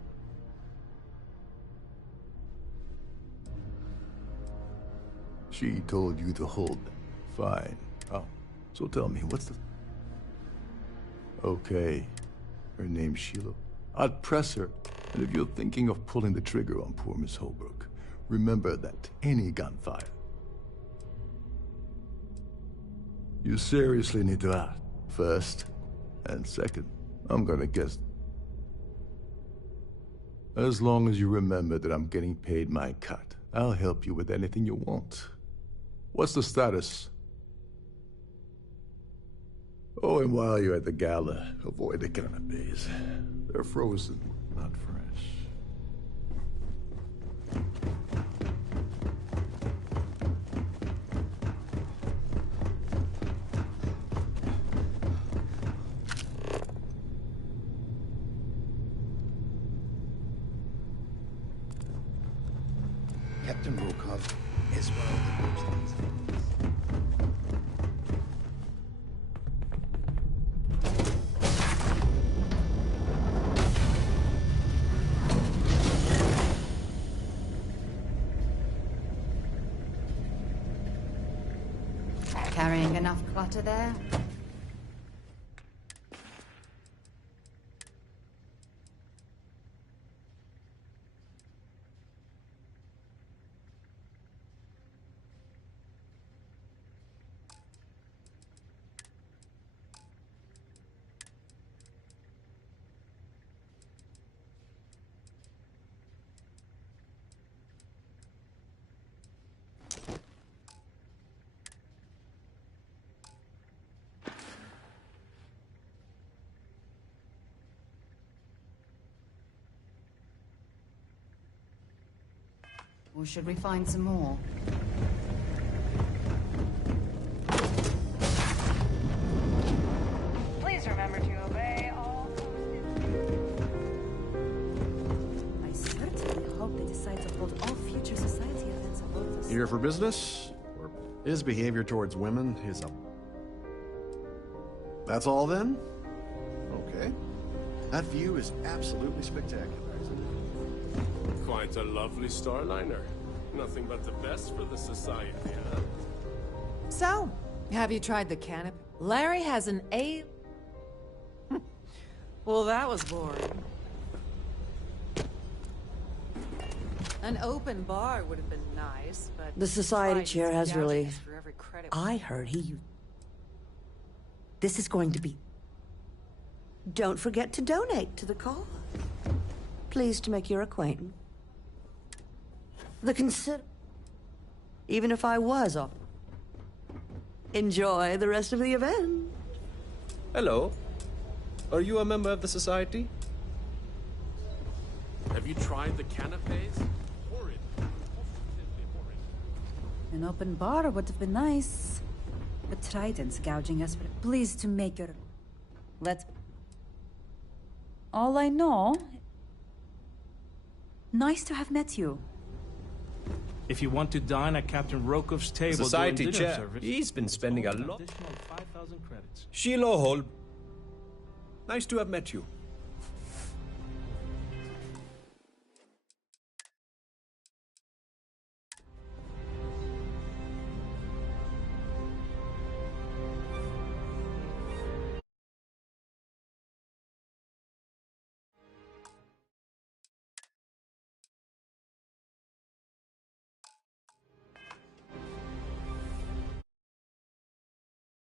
She told you to hold them. Fine. Oh, so tell me, what's the... Okay. Her name's Sheila. I'd press her. And if you're thinking of pulling the trigger on poor Miss Holbrook, remember that any gunfire... You seriously need to act. First. And second, I'm gonna guess... As long as you remember that I'm getting paid my cut, I'll help you with anything you want. What's the status? Oh, and while you're at the gala, avoid the canapes. They're frozen, not fresh. Captain Volkov is one of the most things. Carrying enough clutter there? Or should we find some more? Please remember to obey all... I certainly hope they decide to hold all future society events aboard this. Here for business? Or his behavior towards women is a... That's all then? Okay. That view is absolutely spectacular, isn't it? Quite a lovely starliner. Nothing but the best for the society, huh? So, have you tried the canopy? Larry has an A... Well, that was boring. An open bar would have been nice, but... The society chair has really... for every credit. I heard he... This is going to be... Don't forget to donate to the cause. Pleased to make your acquaintance. Even if I was off. Enjoy the rest of the event. Hello. Are you a member of the society? Have you tried the canapes? Horrid. Positively horrid. An open bar would have been nice. But Trident's gouging us. Please to make your... Let's... All I know... Nice to have met you. If you want to dine at Captain Rokov's table Society during dinner chair. service, He's been spending a lot. additional 5,000 credits. Shiloh Hall. Nice to have met you.